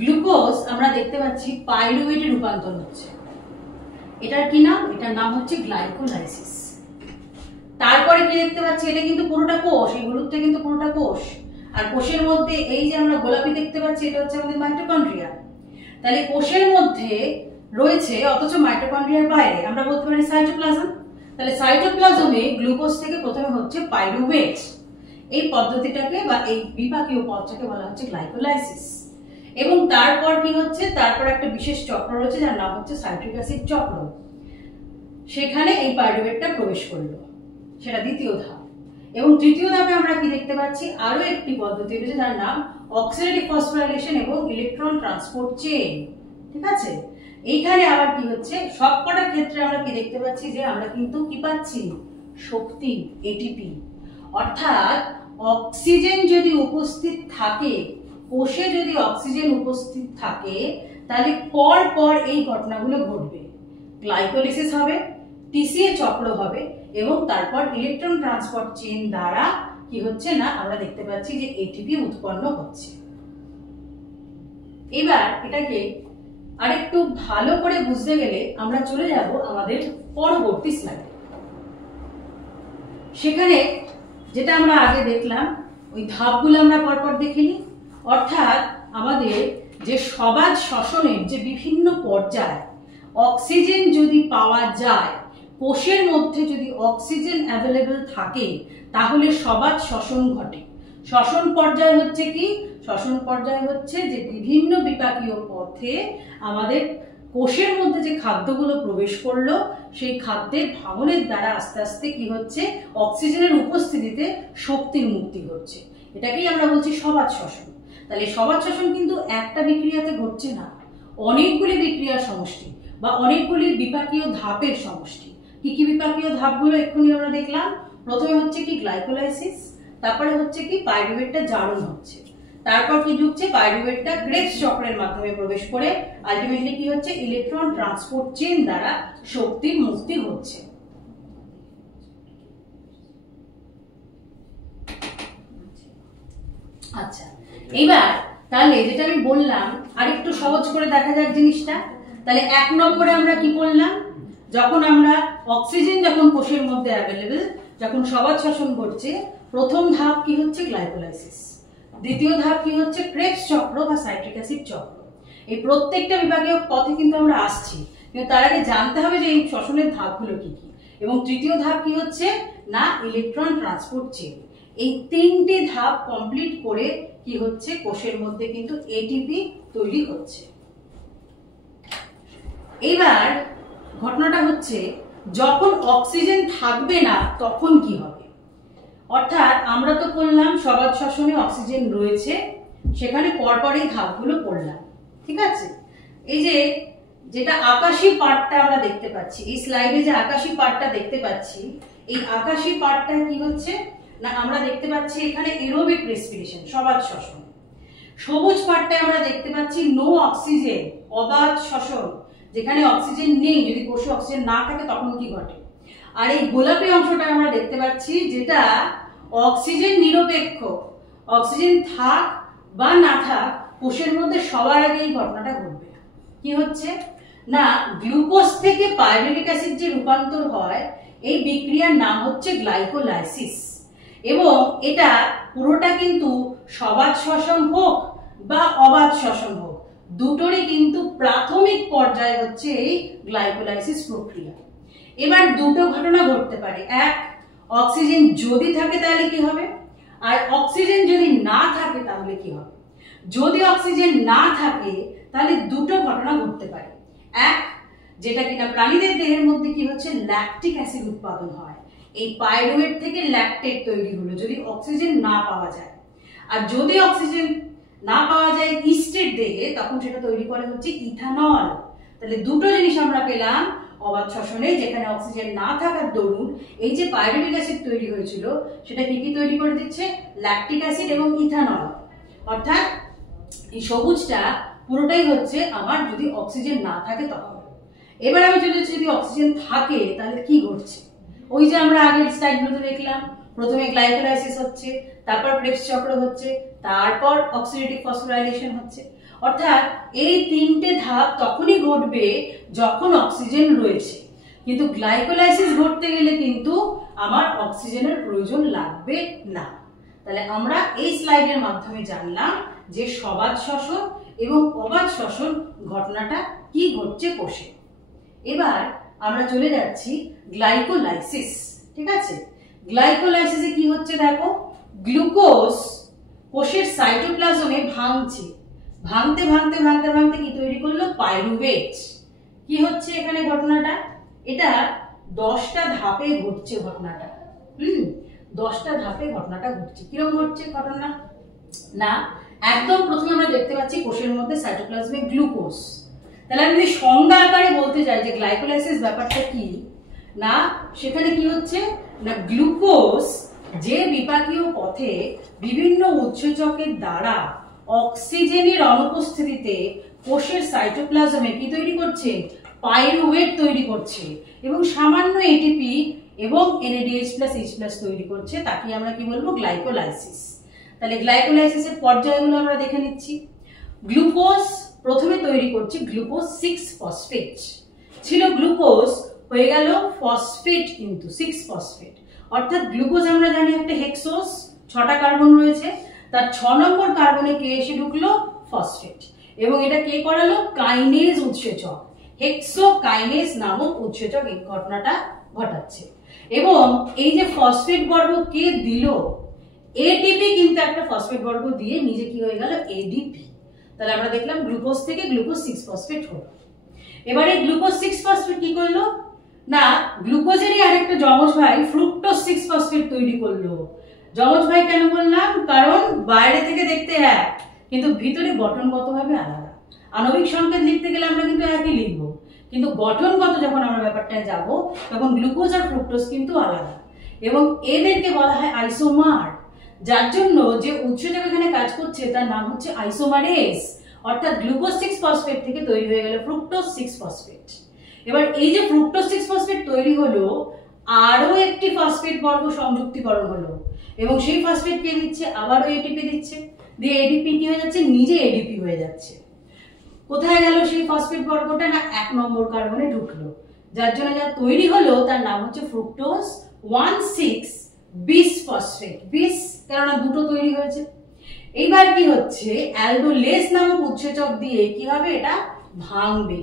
গ্লুকোজ আমরা দেখতে পাচ্ছি পাইরুভেটে রূপান্তর হচ্ছে। এটার কি নাম? এটার নাম হচ্ছে গ্লাইকোলাইসিস। তারপরে কি দেখতে পাচ্ছি, এটা কিন্তু পুরোটা কোষ, এই হলুদটা কিন্তু পুরোটা কোষ। আর কোষের মধ্যে এই যে আমরা গোলাপি দেখতে পাচ্ছি, এটা হচ্ছে আমাদের মাইটোকন্ড্রিয়া। তাহলে কোষের মধ্যে রয়েছে, অথচ মাইটোকন্ড্রিয়ার বাইরে আমরা বলতে পারি সাইটোপ্লাজম। তাহলে সাইটোপ্লাজমে গ্লুকোজ থেকে প্রথমে হচ্ছে পাইরুভেট। এই পদ্ধতিটাকে বা এই বিপাকীয় পথটাকে বলা হচ্ছে গ্লাইকোলাইসিস। এবং তারপর কি হচ্ছে, তারপর একটা বিশেষ চক্র রয়েছে যার নাম হচ্ছে সাইট্রিক অ্যাসিড চক্র। সেখানে এই পাইরুভেটটা প্রবেশ করলো, সেটা দ্বিতীয় ধাপ। এবং তৃতীয় ধাপে আমরা কি দেখতে পাচ্ছি, আরো একটি পদ্ধতি রয়েছে যার নাম অক্সিডেটিভ ফসফোরাইলেশন এবং ইলেকট্রন ট্রান্সপোর্ট চেইন। ঠিক আছে, এইখানে আবার কি হচ্ছে, সবকটার ক্ষেত্রে আমরা কি দেখতে পাচ্ছি যে আমরা কিন্তু কি পাচ্ছি, শক্তি, এটিপি। অর্থাৎ অক্সিজেন যদি উপস্থিত থাকে, কোষে যদি অক্সিজেন উপস্থিত থাকে, তাহলে পর পর এই ঘটনাগুলো ঘটবে। গ্লাইকোলিসিস হবে, টিসিএ চক্র হবে, এবং তারপর ইলেকট্রন ট্রান্সপোর্ট চেইন দ্বারা কি হচ্ছে না, আমরা দেখতে পাচ্ছি যে এটিপি উৎপন্ন হচ্ছে। এবার এটাকে আরেকটু ভালো করে বুঝতে গেলে আমরা চলে যাব আমাদের পরবর্তী স্লাইডে। সেখানে যেটা আমরা আগে দেখলাম, ওই ধাপগুলো আমরা পরপর দেখে নিই। অর্থাৎ আমাদের যে সবাত শ্বসনের যে বিভিন্ন পর্যায়, অক্সিজেন যদি পাওয়া যায়, কোষের মধ্যে যদি অক্সিজেন অ্যাভেলেবল থাকে, তাহলে সবাত শ্বসন ঘটে। শ্বসন পর্যায় হচ্ছে কি, শ্বসন পর্যায় হচ্ছে যে বিভিন্ন বিপাকীয় পথে আমাদের কোষের মধ্যে যে খাদ্যগুলো প্রবেশ করলো, সেই খাদ্যের ভাঙনের দ্বারা আস্তে আস্তে কি হচ্ছে, অক্সিজেনের উপস্থিতিতে শক্তির মুক্তি ঘটছে। এটাকেই আমরা বলছি সবাত শ্বসন। তাহলে সবাত শ্বসন কিন্তু একটা বিক্রিয়াতে ঘটছে না, অনেকগুলি বিক্রিয়ার সমষ্টি বা অনেকগুলি বিপাকীয় ধাপের সমষ্টি। কি কি বিপাকীয় ধাপগুলো এক্ষুনি আমরা দেখলাম। প্রথমে হচ্ছে কি গ্লাইকোলাইসিস, তারপরে হচ্ছে কি পাইরুভেটটা জারণ হচ্ছে, তারপর কি ঢুকছে, পাইরুভেটটা ক্রেবস চক্রের মাধ্যমে প্রবেশ করে আলটিমেটলি কি হচ্ছে, ইলেকট্রন ট্রান্সপোর্ট চেইন দ্বারা শক্তির মুক্তি হচ্ছে। আচ্ছা, এইবার তাহলে যেটা আমি বললাম আরেকটু সহজ করে দেখা যাক জিনিসটা। তাহলে 1 নম্বরে আমরা কি বললাম, যখন আমরা অক্সিজেন যখন কোষের মধ্যে অ্যাভেলেবল, যখন সবাত শ্বসন ঘটছে, প্রথম ধাপ কি হচ্ছে, গ্লাইকোলাইসিস। দ্বিতীয় ধাপ কি হচ্ছে, ক্রেবস চক্র বা সাইট্রিক অ্যাসিড চক্র। এই প্রত্যেকটা বিভাগীয় পথে কিন্তু আমরা আসছি, কিন্তু তার আগে জানতে হবে যে এই শ্বসনের ধাপগুলো কি কি। এবং তৃতীয় ধাপ কি হচ্ছে না, ইলেকট্রন ট্রান্সপোর্ট চেইন। এই তিনটি ধাপ কমপ্লিট করে কি হচ্ছে, কোষের মধ্যে কিন্তু এটিপি তৈরি হচ্ছে। এবার ঘটনাটা হচ্ছে, যখন অক্সিজেন থাকবে না তখন কি হবে। অর্থাৎ আমরা তো বললাম সবাত শ্বসনে অক্সিজেন রয়েছে, সেখানে পরপরই ধাপগুলো পড়লাম। ঠিক আছে, এই যে যেটা আকাশী পার্টটা আমরা দেখতে পাচ্ছি, এই স্লাইডে যে আকাশী পার্টটা দেখতে পাচ্ছি, এই আকাশী পার্টটা কি হচ্ছে না আমরা দেখতে পাচ্ছি এখানে এরোবিক রেসপিরেশন, সবাত শ্বসন। সবুজ পার্টটায় আমরা দেখতে পাচ্ছি নো অক্সিজেন, অবাধ শ্বসন, যেখানে অক্সিজেন নেই, যদি কোষে অক্সিজেন না থাকে তখন কি ঘটে। আর এই গোলাপি অংশটা আমরা দেখতে পাচ্ছি যেটা অক্সিজেন নিরপেক্ষ, অক্সিজেন থাক বা না থাক কোষের মধ্যে সবার আগে এই ঘটনাটা ঘটবে। কি হচ্ছে না গ্লুকোজ থেকে পাইরুভিক অ্যাসিড যে রূপান্তর হয়, এই বিক্রিয়ার নাম হচ্ছে গ্লাইকোলাইসিস। এবং এটা পুরোটা কিন্তু সবাত শ্বসন হোক বা অবাধ শ্বসন হোক, দুটোরই কিন্তু প্রাথমিক পর্যায়ে হচ্ছে এই গ্লাইকোলাইসিস প্রক্রিয়া। এবার দুটো ঘটনা ঘটতে পারে, এক অক্সিজেন যদি থাকে তাহলে কি হবে, আর অক্সিজেন যদি না থাকে তাহলে কি হবে। যদি অক্সিজেন না থাকে তাহলে দুটো ঘটনা ঘটতে পারে, এক যেটা কিনা প্রাণীদের দেহের মধ্যে কি হচ্ছে ল্যাকটিক অ্যাসিড উৎপাদন হয়, এই পাইরুভেট থেকে ল্যাকটেট তৈরি হলো যদি অক্সিজেন না পাওয়া যায়। আর যদি অক্সিজেন না পাওয়া যায় ইস্টের দেহে, তখন সেটা তৈরি করে হচ্ছে ইথানল। তাহলে দুটো জিনিস আমরা পেলাম অবাধ শ্বসনে, যেখানে অক্সিজেন না থাকার দরুন এই যে পাইরুভিক অ্যাসিড তৈরি হয়েছিল সেটা কি কি তৈরি করে দিচ্ছে, ল্যাকটিক অ্যাসিড এবং ইথানল। অর্থাৎ এই সবুজটা পুরোটাই হচ্ছে আমার যদি অক্সিজেন না থাকে তখন। এবার আমি চলে যাচ্ছি যদি অক্সিজেন থাকে তাহলে কি ঘটছে। ওই যে আমরা আগের স্লাইডগুলোতে দেখলাম, প্রথমে গ্লাইকোলাইসিস হচ্ছে, তারপর ক্রেবস চক্র হচ্ছে, তারপর অক্সিডেটিভ ফসফোরাইলেশন হচ্ছে। অর্থাৎ এই তিনটে ধাপ তখনই ঘটবে যখন অক্সিজেন রয়েছে, কিন্তু গ্লাইকোলাইসিস ঘটতে গেলে কিন্তু আমার অক্সিজেনের প্রয়োজন লাগবে না। তাহলে আমরা এই স্লাইডের মাধ্যমে জানলাম যে সবাত শ্বসন এবং অবাধ শ্বসন ঘটনাটা কি ঘটছে কোষে। এবার আমরা চলে যাচ্ছি গ্লাইকোলাইসিস। ঠিক আছে, গ্লাইকোলাইসিসে কি হচ্ছে দেখো, গ্লুকোজ কোষের সাইটোপ্লাজমে ভাঙছে, ভাঙতে ভাঙতে ভাঙতে ভাঙতে কি তৈরি করলো, পাইরুভেট। কি হচ্ছে এখানে ঘটনাটা, এটা 10টা ধাপে ঘটছে ঘটনাটা। 10টা ধাপে ঘটনাটা ঘটছে। কিরকম ঘটছে ঘটনা না, একদম প্রথমে আমরা দেখতে পাচ্ছি কোষের মধ্যে সাইটোপ্লাজমে গ্লুকোজ। তাহলে আমি যদি সংজ্ঞা আকারে বলতে চাই যে গ্লাইকোলাইসিস ব্যাপারটা কি না, সেখানে কি হচ্ছে না গ্লুকোজ যে বিপাকীয় পথে বিভিন্ন উৎসেচকের দ্বারা অক্সিজেনের অনুপস্থিতিতে কোষের সাইটোপ্লাজমে কি তৈরি করছে, পাইরুভেট তৈরি করছে এবং সামান্য এটিপি এবং NADH+H+ তৈরি করছে, তাকে আমরা কি বলবো, গ্লাইকোলাইসিস। তাহলে গ্লাইকোলাইসিসের পর্যায়গুলো আমরা দেখে নিচ্ছি। গ্লুকোজ প্রথমে তৈরি করছে গ্লুকোজ 6 ফসফেট, ছিল গ্লুকোজ হয়ে গেল ফসফেট, কিন্তু 6 ফসফেট। অর্থাৎ গ্লুকোজ আমরা জানি একটা হেক্সোস, 6টা কার্বন রয়েছে, তার 6 নম্বর কার্বনে কে এসে ঢুকলো, ফসফেট। এবং এটা কে করালো, কাইনেজ উৎসেচক, হেক্সোকাইনেজ নামক উৎসেচক এই ঘটনাটা ঘটাচ্ছে। এবং এই যে ফসফেট বর্গ কে দিল, এটিপি কিন্তু একটা ফসফেট বর্গ দিয়ে নিজে কি হয়ে গেল, এডিপি। তাহলে আমরা দেখলাম গ্লুকোজ থেকে গ্লুকোজ 6 ফসফেট হলো। এবারে গ্লুকোজ 6 ফসফেট কি করলো না, গ্লুকোজেরই আরেকটা যমজ ভাই ফ্রুক্টোজ 6 ফসফেট তৈরি করলো। যমজ ভাই কেন বললাম, কারণ বাইরে থেকে দেখতে এক কিন্তু ভিতরে গঠনগতভাবে আলাদা। আণবিক সংকেত লিখতে গেলে আমরা কিন্তু একই লিখবো, কিন্তু গঠনগত যখন আমরা ব্যাপারটায় যাব তখন গ্লুকোজ আর ফ্রুক্টোজ কিন্তু আলাদা, এবং এদেরকে বলা হয় আইসোমার। যার জন্য যে উৎসেচক এখানে কাজ করছে তার নাম হচ্ছে আইসোমারেজ। অর্থাৎ গ্লুকোজ 6 ফসফেট থেকে তৈরি হয়ে গেল ফ্রুক্টোজ 6 ফসফেট। এবার এই যে ফ্রুক্টোজ 6 ফসফেট তৈরি হলো, আরো একটি ফসফেট বর্গ সংযুক্তিকরণ হলো, এবং সেই ফসফেট কে দিচ্ছে, আবারও এটিপি দিচ্ছে, দিয়ে এডিপি কি হয়ে যাচ্ছে, নিজে এডিপি হয়ে যাচ্ছে। কোথায় গেল সেই ফসফেট বর্গটা না, 1 নম্বর কার্বনে ঢুকলো, যার জন্য যা তৈরি হলো তার নাম হচ্ছে ফ্রুক্টোজ 1,6 বিস ফসফেট। বিস কারণ দুটো তৈরি হয়েছে। এইবার কি হচ্ছে, অ্যালডোলেস নামক উৎসেচক দিয়ে কি হবে, এটা ভাঙবে,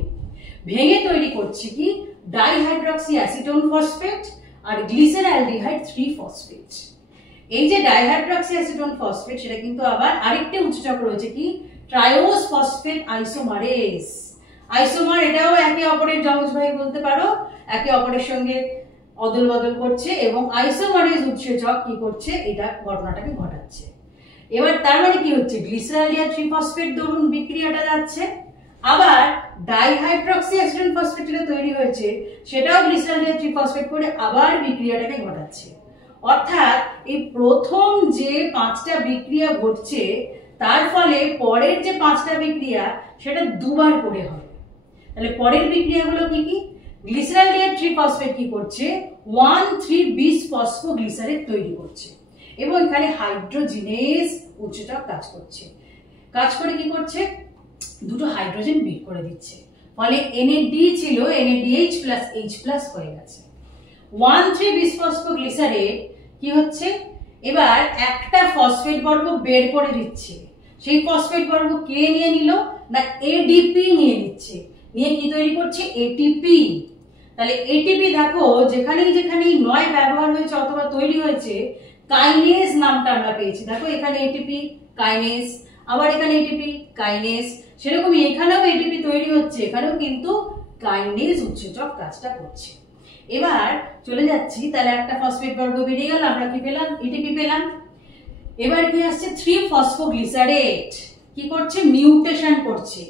ভেঙে তৈরি করছে কি, ডাইহাইড্রক্সি অ্যাসিটোন ফসফেট আর গ্লিসারঅ্যালডিহাইড 3 ফসফেট। এই যে ডাইহাইড্রক্সি অ্যাসিটোন ফসফেট, সেটা কিন্তু আবার আরেকটি উৎসেচক রয়েছে কি, ট্রায়োজ ফসফেট আইসোমারেজ। আইসোমার এটাও একে অপরের যমজ ভাই বলতে পারো, একে অপরের সঙ্গে অদল বদল করছে, এবং আইসোমারেজ উৎসেচক কি করছে, এটা ঘটনাটাকে ঘটাচ্ছে। এবার তার মানে কি হচ্ছে, গ্লিসারঅ্যালডিহাইড 3 ফসফেট ধরুন বিক্রিয়াটা যাচ্ছে, আবার ডাইহাইড্রক্সি অ্যাসিডন ফসফেট যেটা তৈরি হয়েছে সেটাও গ্লিসারলের ট্রিফসফেট করে আবার বিক্রিয়াটাকে ঘটাচ্ছে। অর্থাৎ এই প্রথম যে 5টা বিক্রিয়া ঘটছে তার ফলে পরের যে 5টা বিক্রিয়া সেটা দুবার করে হবে। তাহলে পরের বিক্রিয়াগুলো কি কি? গ্লিসারলের ট্রিফসফেট কি করছে? 1,3-বিস ফসফোগ্লিসারেট তৈরি করছে এবং এখানে হাইড্রোজিনেজ উৎসেচক কাজ করছে। কাজ করে কি করছে? দুটো হাইড্রোজেন বিট করে দিচ্ছে, ফলে NAD ছিল NADH+H+ হয়ে গেছে। 1,3-বিস ফসফোগ্লিসারেট কি হচ্ছে? এবার একটা ফসফেট বর্গ বের করে দিচ্ছে। সেই ফসফেট বর্গ কে নিয়ে নিল? না ADP নিয়ে নিচ্ছে। নিয়ে কি তৈরি করছে? ATP। তাহলে ATP দেখো যেখানেই যেখানেই নয় ব্যবহার হয়েছে অথবা তৈরি হয়েছে কাইনেজ নামটা আমরা পেয়েছি। দেখো এখানে ATP কাইনেজ, আবার এখানে ATP কাইনেজ, সেরকমই এখানেও ATP তৈরি হচ্ছে, এখানেও কিন্তু কাইনেজ উৎসেচক কাজটা করছে। এবার চলে যাচ্ছি, তাহলে একটা ফসফেট বর্গ বেরিয়ে গেল, আমরা কি পেলাম? ATP পেলাম। এবার কি আসছে? 3-ফসফোগ্লিসারেট কি করছে? মিউটেশন করছে।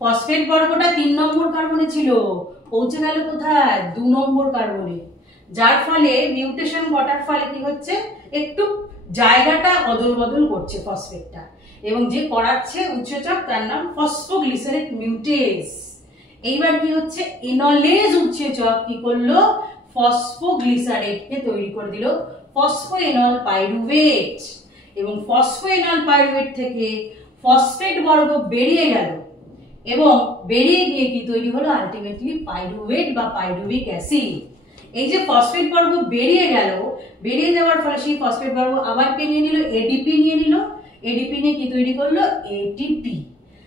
ফসফেট বর্গটা 3 নম্বর কার্বনে ছিল, পৌঁছে গেল কোথায়? 2 নম্বর কার্বনে। যার ফলে মিউটেশন ঘটার ফলে কি হচ্ছে? একটু জায়গাটা অদল বদল করছে ফসফেটটা, এবং যে করাচ্ছে উৎসেচক তার নাম ফসফোগ্লিসারেট মিউটেজ। এইবার কি হচ্ছে? এনলেজ উৎসেচক কি করলো? ফসফোগ্লিসারেটকে তৈরি করে দিল ফসফোএনল পাইরুভেট, এবং ফসফোএনল পাইরুভেট থেকে ফসফেট বর্গ বেরিয়ে গেল এবং বেরিয়ে গিয়ে কি তৈরি হলো? আলটিমেটলি পাইরুভেট বা পাইরুভিক অ্যাসিড। এই যে ফসফেট বর্গ বেরিয়ে গেল, বেরিয়ে যাওয়ার ফলে সেই ফসফেট বর্গ আবার কে নিয়ে নিল? ADP নিয়ে নিল। ADP নিয়ে কি তৈরি করলো? ATP।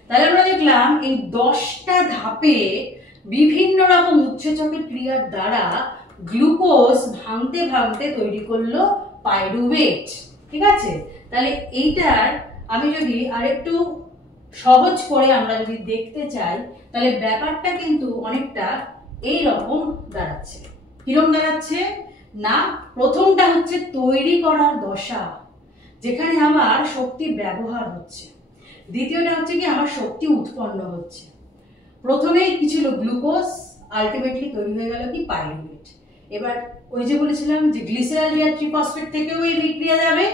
তাহলে আমরা দেখলাম এই 10টা ধাপে বিভিন্ন রকম উৎসেচকের ক্রিয়ার দ্বারা গ্লুকোজ ভাঙতে ভাঙতে তৈরি করলো পাইরুভেট। ঠিক আছে? তাহলে এইটার আমি যদি আরেকটু সহজ করে আমরা যদি দেখতে চাই, তাহলে ব্যাপারটা কিন্তু অনেকটা এই রকম দাঁড়াচ্ছে। কিরকম দাঁড়াচ্ছে? না, প্রথমটা হচ্ছে তৈরি করার দশা, যেখানে আমার শক্তি ব্যবহার হচ্ছে। দ্বিতীয়টা হচ্ছে কি? আমার শক্তি উৎপন্ন হচ্ছে। প্রথমেই কি ছিল? গ্লুকোজ, আলটিমেটলি তৈরি হয়ে গেল কি? পাইরুভেট। এবার ওই যে বলেছিলাম যে গ্লিসারল ট্রিফসফেট থেকেও এই বিক্রিয়া যাবে,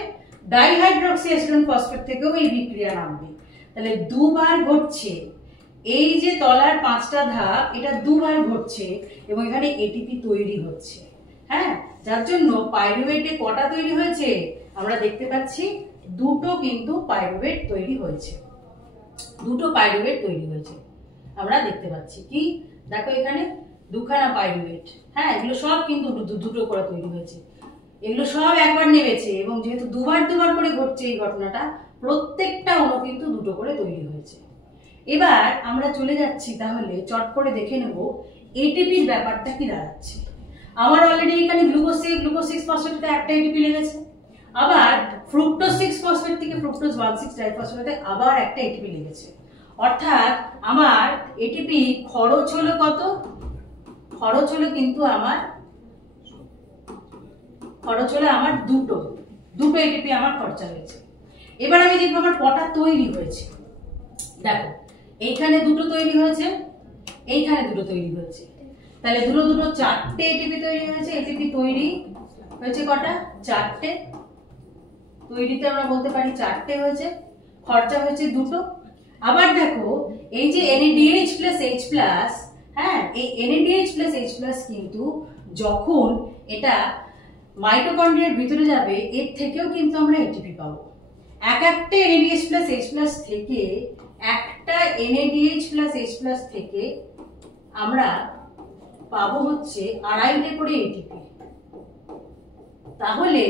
ডাইহাইড্রক্সি অ্যাসিডন ফসফেট থেকেও এই বিক্রিয়া নামবে। তাহলে দুবার ঘটছে। এই যে তলার 5টা ধাপ, এটা দুবার ঘটছে এবং এখানে ATP তৈরি হচ্ছে। হ্যাঁ, যার জন্য পাইরুভেটে কটা তৈরি হয়েছে? আমরা দেখতে পাচ্ছি দুটো কিন্তু পাইরুভেট তৈরি হয়েছে। দুটো পাইরুভেট তৈরি হয়েছে আমরা দেখতে পাচ্ছি। কি দেখো এখানে? দুখানা পাইরুভেট। হ্যাঁ, এগুলো সব কিন্তু দুটো করে তৈরি হয়েছে। এগুলো সব একবার নেমেছে এবং যেহেতু দুবার দুবার করে ঘটছে এই ঘটনাটা, প্রত্যেকটা অণু কিন্তু দুটো করে তৈরি হয়েছে। এবার আমরা চলে যাচ্ছি, তাহলে চট করে দেখে নেব ATPর ব্যাপারটা কি দাঁড়াচ্ছে। আমার অলরেডি এখানে গ্লুকোজ 6 ফসফেটে একটা ATP লেগেছে, আবার ফ্রুক্টোজ 6 ফসফেট থেকে ফ্রুক্টোজ 1,6 ডাইফসফেটে আবার একটা ATP লেগেছে। অর্থাৎ আমার ATP খরচ হলো কত? খরচ হলো কিন্তু আমার দুটো ATP আমার খরচা হয়েছে। এবার আমি দেখবো আমার কটা তৈরি হয়েছে। দেখো এইখানে দুটো তৈরি হয়েছে, এইখানে দুটো তৈরি হয়েছে, তাহলে দুটো 4টে ATP তৈরি হয়েছে। ATP তৈরি হয়েছে কটা? 4টে। তৈরিতে আমরা বলতে পারি 4টে হয়েছে, খরচা হয়েছে দুটো। আবার দেখো এই যে NADH+H+, হ্যাঁ, এই NADH+H+ কিন্তু যখন এটা মাইটোকন্ড্রিয়ার ভিতরে যাবে, এর থেকেও কিন্তু আমরা ATP পাবো। একটা NADH+H+ থেকে, একটা NADH+H+ থেকে আমরা পাবো হচ্ছে 2.5টে করে ATP। তাহলে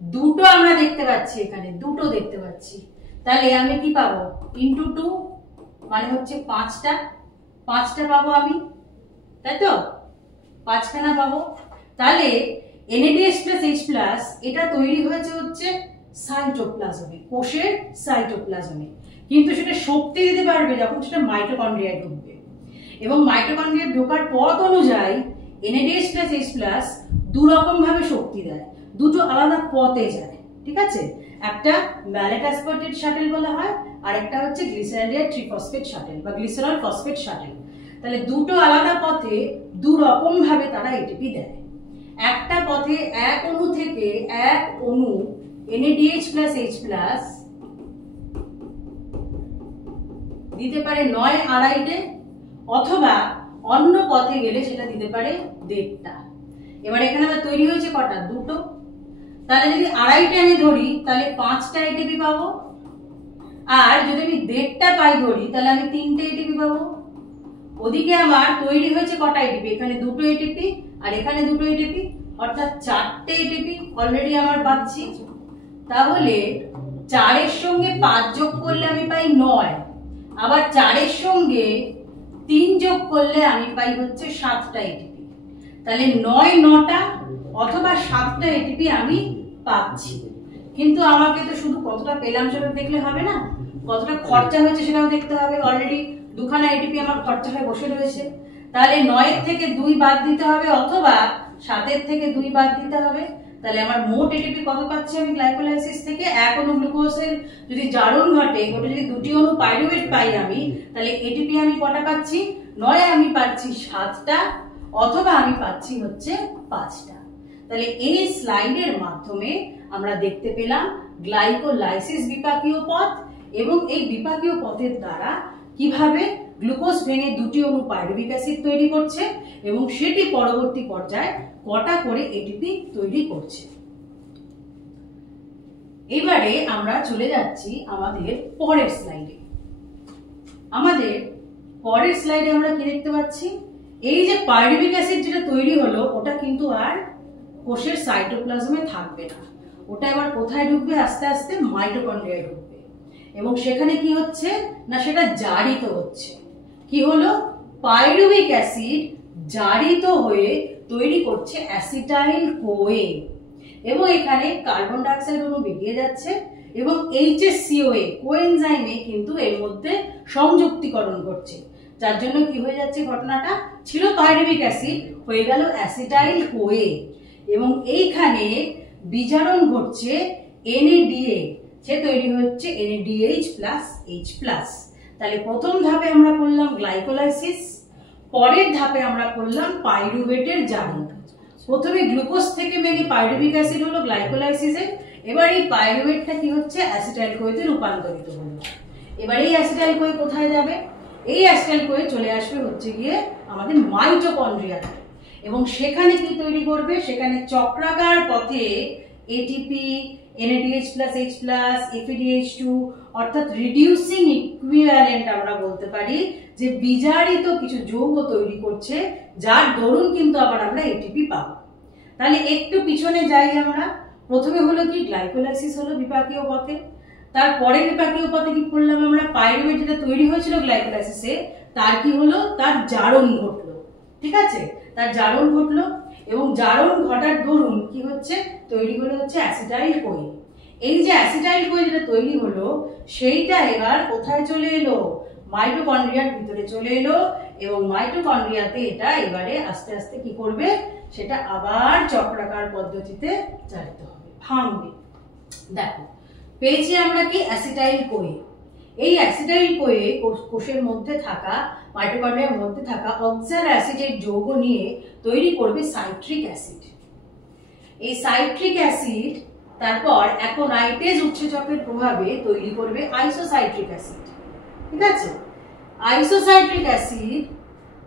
দুটো আমরা দেখতে পাচ্ছি, এখানে দুটো দেখতে পাচ্ছি। তাহলে আমি কি পাবো? ইন্টু 2 মানে হচ্ছে 5টা পাবো আমি, তাই তো? 5খানা পাবো। তাহলে NADH+H+ এটা তৈরি হয়েছে হচ্ছে সাইটোপ্লাজমে, কোষের সাইটোপ্লাজমে, কিন্তু সেটা শক্তি দিতে পারবে যখন সেটা মাইটোকন্ড্রিয়ায় ঢুকবে। এবং মাইটোকন্ড্রিয়ায় ঢোকার পথ অনুযায়ী NADH+H+ দু রকম ভাবে শক্তি দেয়, দুটো আলাদা পথে যায়। ঠিক আছে? একটা ম্যালেট অ্যাসপার্টেট শাটেল বলা হয়, আর একটা হচ্ছে গ্লিসারলিয়ার ট্রিফসফেট শাটেল বা গ্লিসারল ফসফেট শাটেল। তাহলে দুটো আলাদা পথে দু রকম ভাবে তারা এটিপি দেয়। একটা পথে এক অণু থেকে এক অণু NADH প্লাস H প্লাস দিতে পারে 9 আড়াইটে, অথবা অন্য পথে গেলে সেটা দিতে পারে 1.5টা। এবার এখানে আমার তৈরি হয়েছে কটা? দুটো। তাহলে যদি আড়াইটে আমি ধরি তাহলে 5টা এটিপি পাবো, আর যদি আমি 1.5টা পাই ধরি তাহলে আমি 3টে এটিপি পাবো। ওদিকে আমার তৈরি হয়েছে কটা এটিপি? এখানে দুটো এটিপি আর এখানে দুটো এটিপি, অর্থাৎ 4টে এটিপি অলরেডি আমার পাচ্ছি। তাহলে 4 এর সঙ্গে 5 যোগ করলে আমি পাই 9, আবার 4 এর সঙ্গে 3 যোগ করলে আমি পাই হচ্ছে 7টা এটিপি। তাহলে 9 9টা অথবা 7টা এটিপি আমি পাচ্ছি। কিন্তু আমাকে তো শুধু কতটা পেলাম সেটা দেখলে হবে না, কতটা খরচা হয়েছে সেটাও দেখতে হবে। অলরেডি দুখানা এটিপি আমার খরচা হয়ে বসে রয়েছে। তাহলে 9 এর থেকে 2 বাদ দিতে হবে, অথবা 7 এর থেকে 2 বাদ দিতে হবে। তাহলে আমার মোট এটিপি কত পাচ্ছি আমি গ্লাইকোলাইসিস থেকে? এক অণু গ্লুকোজের যদি জারণ ঘটে, ওটা যদি দুটি অণু পাইরুভেট পাই আমি, তাহলে এটিপি আমি কটা পাচ্ছি? 9 আমি পাচ্ছি 7টা, অথবা আমি পাচ্ছি হচ্ছে 5টা। তাহলে এই স্লাইডের মাধ্যমে আমরা দেখতে পেলাম গ্লাইকোলাইসিস বিপাকীয় পথ, এবং এই বিপাকীয় পথের দ্বারা কিভাবে গ্লুকোজ ভেঙে দুটি অণু পাইরুভিক অ্যাসিড তৈরি করছে, এবং সেটি পরবর্তী পর্যায়ে কটা করে এটিপি তৈরি করছে। এবারে আমরা চলে যাচ্ছি আমাদের পরের স্লাইডে। আমাদের পরের স্লাইডে আমরা কি দেখতে পাচ্ছি? এই যে পাইরুভিক অ্যাসিড যেটা তৈরি হলো, ওটা কিন্তু আর কোষের সাইটোপ্লাজমে থাকবে না, ওটা এবার কোথায় ঢুকবে? আস্তে আস্তে মাইটোকন্ড্রিয়ায় ঢুকবে। এবং সেখানে কি হচ্ছে না, সেটা জারিত হচ্ছে। কি হলো? পাইরুভিক অ্যাসিড জারিত হয়ে তৈরি করছে অ্যাসিটাইল কোয়ে, এবং এখানে কার্বন ডাই অক্সাইড অণু বেরিয়ে যাচ্ছে, এবং HCOA কোএনজাইমে কিন্তু এর মধ্যে সংযুক্তিকরণ করছে, যার জন্য কি হয়ে যাচ্ছে ঘটনাটা? ছিল পাইরুভিক অ্যাসিড, হয়ে গেল অ্যাসিটাইল কোয়ে, এবং এইখানে বিজারণ ঘটছে NADA, সে তৈরি হচ্ছে NADH প্লাস H প্লাস। তাহলে প্রথম ধাপে আমরা করলাম গ্লাইকোলাইসিস, পরের ধাপে আমরা করলাম পাইরুভেটের জারণ। প্রথমে গ্লুকোজ থেকে মেনে পাইরুভিক অ্যাসিড হলো গ্লাইকোলাইসিসে, এবার এই পাইরুভেটটা কি হচ্ছে? অ্যাসিটাইল কোয়েতে রূপান্তরিত হলো। এবার এই অ্যাসিটাইল কোয়ে কোথায় যাবে? এই অ্যাসিটাইল কোয়ে চলে আসবে হচ্ছে গিয়ে আমাদের মাইটোকন্ড্রিয়াতে, এবং সেখানে কি তৈরি করবে? সেখানে চক্রাকার পথে ATP, NADH plus H plus, FADH2, অর্থাৎ রিডিউসিং ইকুইভ্যালেন্ট আমরা বলতে পারি, যে বিজারিত কিছু যৌগ তৈরি করছে, যার দরুন কিন্তু আবার আমরা এটিপি পাবো। তাহলে একটু পিছনে যাই আমরা। প্রথমে হলো কি? গ্লাইকোলাইসিস হলো বিপাকীয় পথে। তারপরে বিপাকীয় পথে কি করলাম আমরা? পাইরুভেট যেটা তৈরি হয়েছিল গ্লাইকোলাইসিসে, তার কি হলো? তার জারণ ঘটলো। ঠিক আছে, তার জারণ ঘটলো, এবং জারণ ঘটার দরুন কি হচ্ছে? তৈরি হলো হচ্ছে অ্যাসিটাইল কোয়ে। এই যে অ্যাসিটাইল কোয়ে যেটা তৈরি হলো, সেইটা এবার কোথায় চলে এলো? মাইটোকন্ড্রিয়ার ভিতরে চলে এলো, এবং মাইটোকন্ড্রিয়াতে এটা এবারে আস্তে আস্তে কি করবে? সেটা আবার চক্রাকার পদ্ধতিতে জারিত হবে, ভাঙবে। দেখো পেয়েছি আমরা কি? Acetyl CoA. এই অ্যাসিটাইল কোয়ে কোষের মধ্যে থাকা, মাইটোকন্ড্রিয়ার মধ্যে থাকা অক্সালোঅ্যাসিটেট যৌগ নিয়ে তৈরি করবে সাইট্রিক অ্যাসিড। এই সাইট্রিক অ্যাসিড তারপর অ্যাকোনাইটেজ উৎসেচকের প্রভাবে তৈরি করবে আইসোসাইট্রিক অ্যাসিড। ঠিক আছে, আইসোসাইট্রিক অ্যাসিড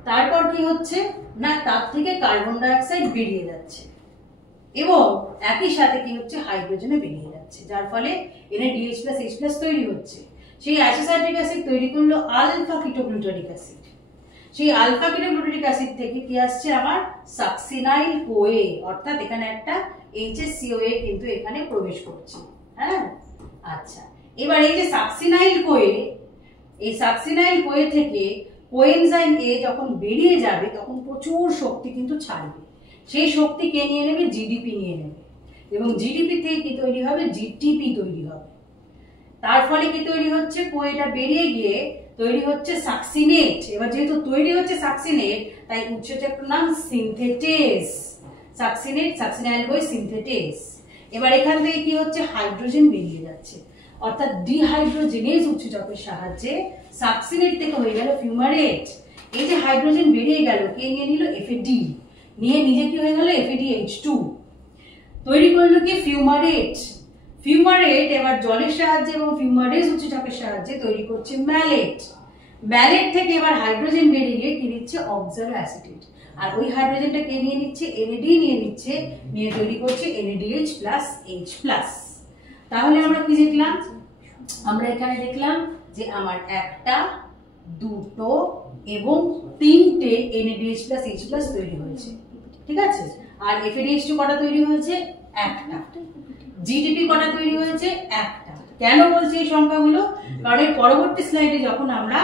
তারপর কি হচ্ছে না, তার থেকে কার্বন ডাই অক্সাইড বেরিয়ে যাচ্ছে, এবং একই সাথে কি হচ্ছে? হাইড্রোজেনে বেরিয়ে যাচ্ছে, যার ফলে NADH প্লাস H প্লাস তৈরি হচ্ছে। সেই আইসোসাইট্রিক অ্যাসিড তৈরি করলো আলফা কিটোগ্লুটারিক অ্যাসিড। সেই আলফা কিটোগ্লুটারিক অ্যাসিড থেকে কি আসছে? আবার সাকসিনাইল কোয়ে, অর্থাৎ এখানে একটা HCOA কিন্তু এখানে প্রবেশ করছে। হ্যাঁ, আচ্ছা, এবার এই যে সাকসিনাইল কোয়ে, এই সাকসিনাইল কোয়ে থেকে কোএনজাইম A যখন বেরিয়ে যাবে তখন প্রচুর শক্তি কিন্তু ছাড়বে। সেই শক্তি কে নিয়ে নেবে? জিডিপি নিয়ে নেবে, এবং জিডিপি থেকে কি তৈরি হবে? জিটিপি তৈরি হবে। তার ফলে কি তৈরি হচ্ছে? কোয়েটা বেরিয়ে গিয়ে তৈরি হচ্ছে সাকসিনেট। এবার যেহেতু তৈরি হচ্ছে সাকসিনেট, তাই উৎসেচকটার নাম সিনথেটেস। Succinate, succinyl Koi সিনথেটেস। এবার এখান থেকে কি হচ্ছে, হাইড্রোজেন বেরিয়ে যাচ্ছে, অর্থাৎ ডিহাইড্রোজেনেজ উৎসেচকের সাহায্যে সাকসিনেট থেকে হয়ে গেল ফিউমারেট। এই যে হাইড্রোজেন বেরিয়ে গেল, কে নিয়ে নিল, FAD নিয়ে নিজে কি হয়ে গেল, FADH2 তৈরি করলো কি, ফিউমারেট। ফিউমারেট এবার জলের সাহায্যে এবং ফিউমারেজ উৎসেচকের সাহায্যে তৈরি করছে ম্যালেট। ম্যালেট থেকে এবার হাইড্রোজেন বেরিয়ে কি নিচ্ছে, অক্সালোঅ্যাসিটেট। আর ওই হাইড্রোজেনটা কে নিয়ে নিচ্ছে, NAD নিয়ে নিচ্ছে, নিয়ে তৈরি করছে NADH+H+। তাহলে আমরা কি দেখলাম, আমরা এখানে দেখলাম যে আমার একটা, দুটো এবং তিনটে NADH+H+ তৈরি হয়েছে, ঠিক আছে। আর FADH2 কটা তৈরি হয়েছে, একটা। GTP কটা তৈরি হয়েছে, একটা। কেন বলছি এই সংখ্যাগুলো, কারণ এর পরবর্তী স্লাইডে যখন আমরা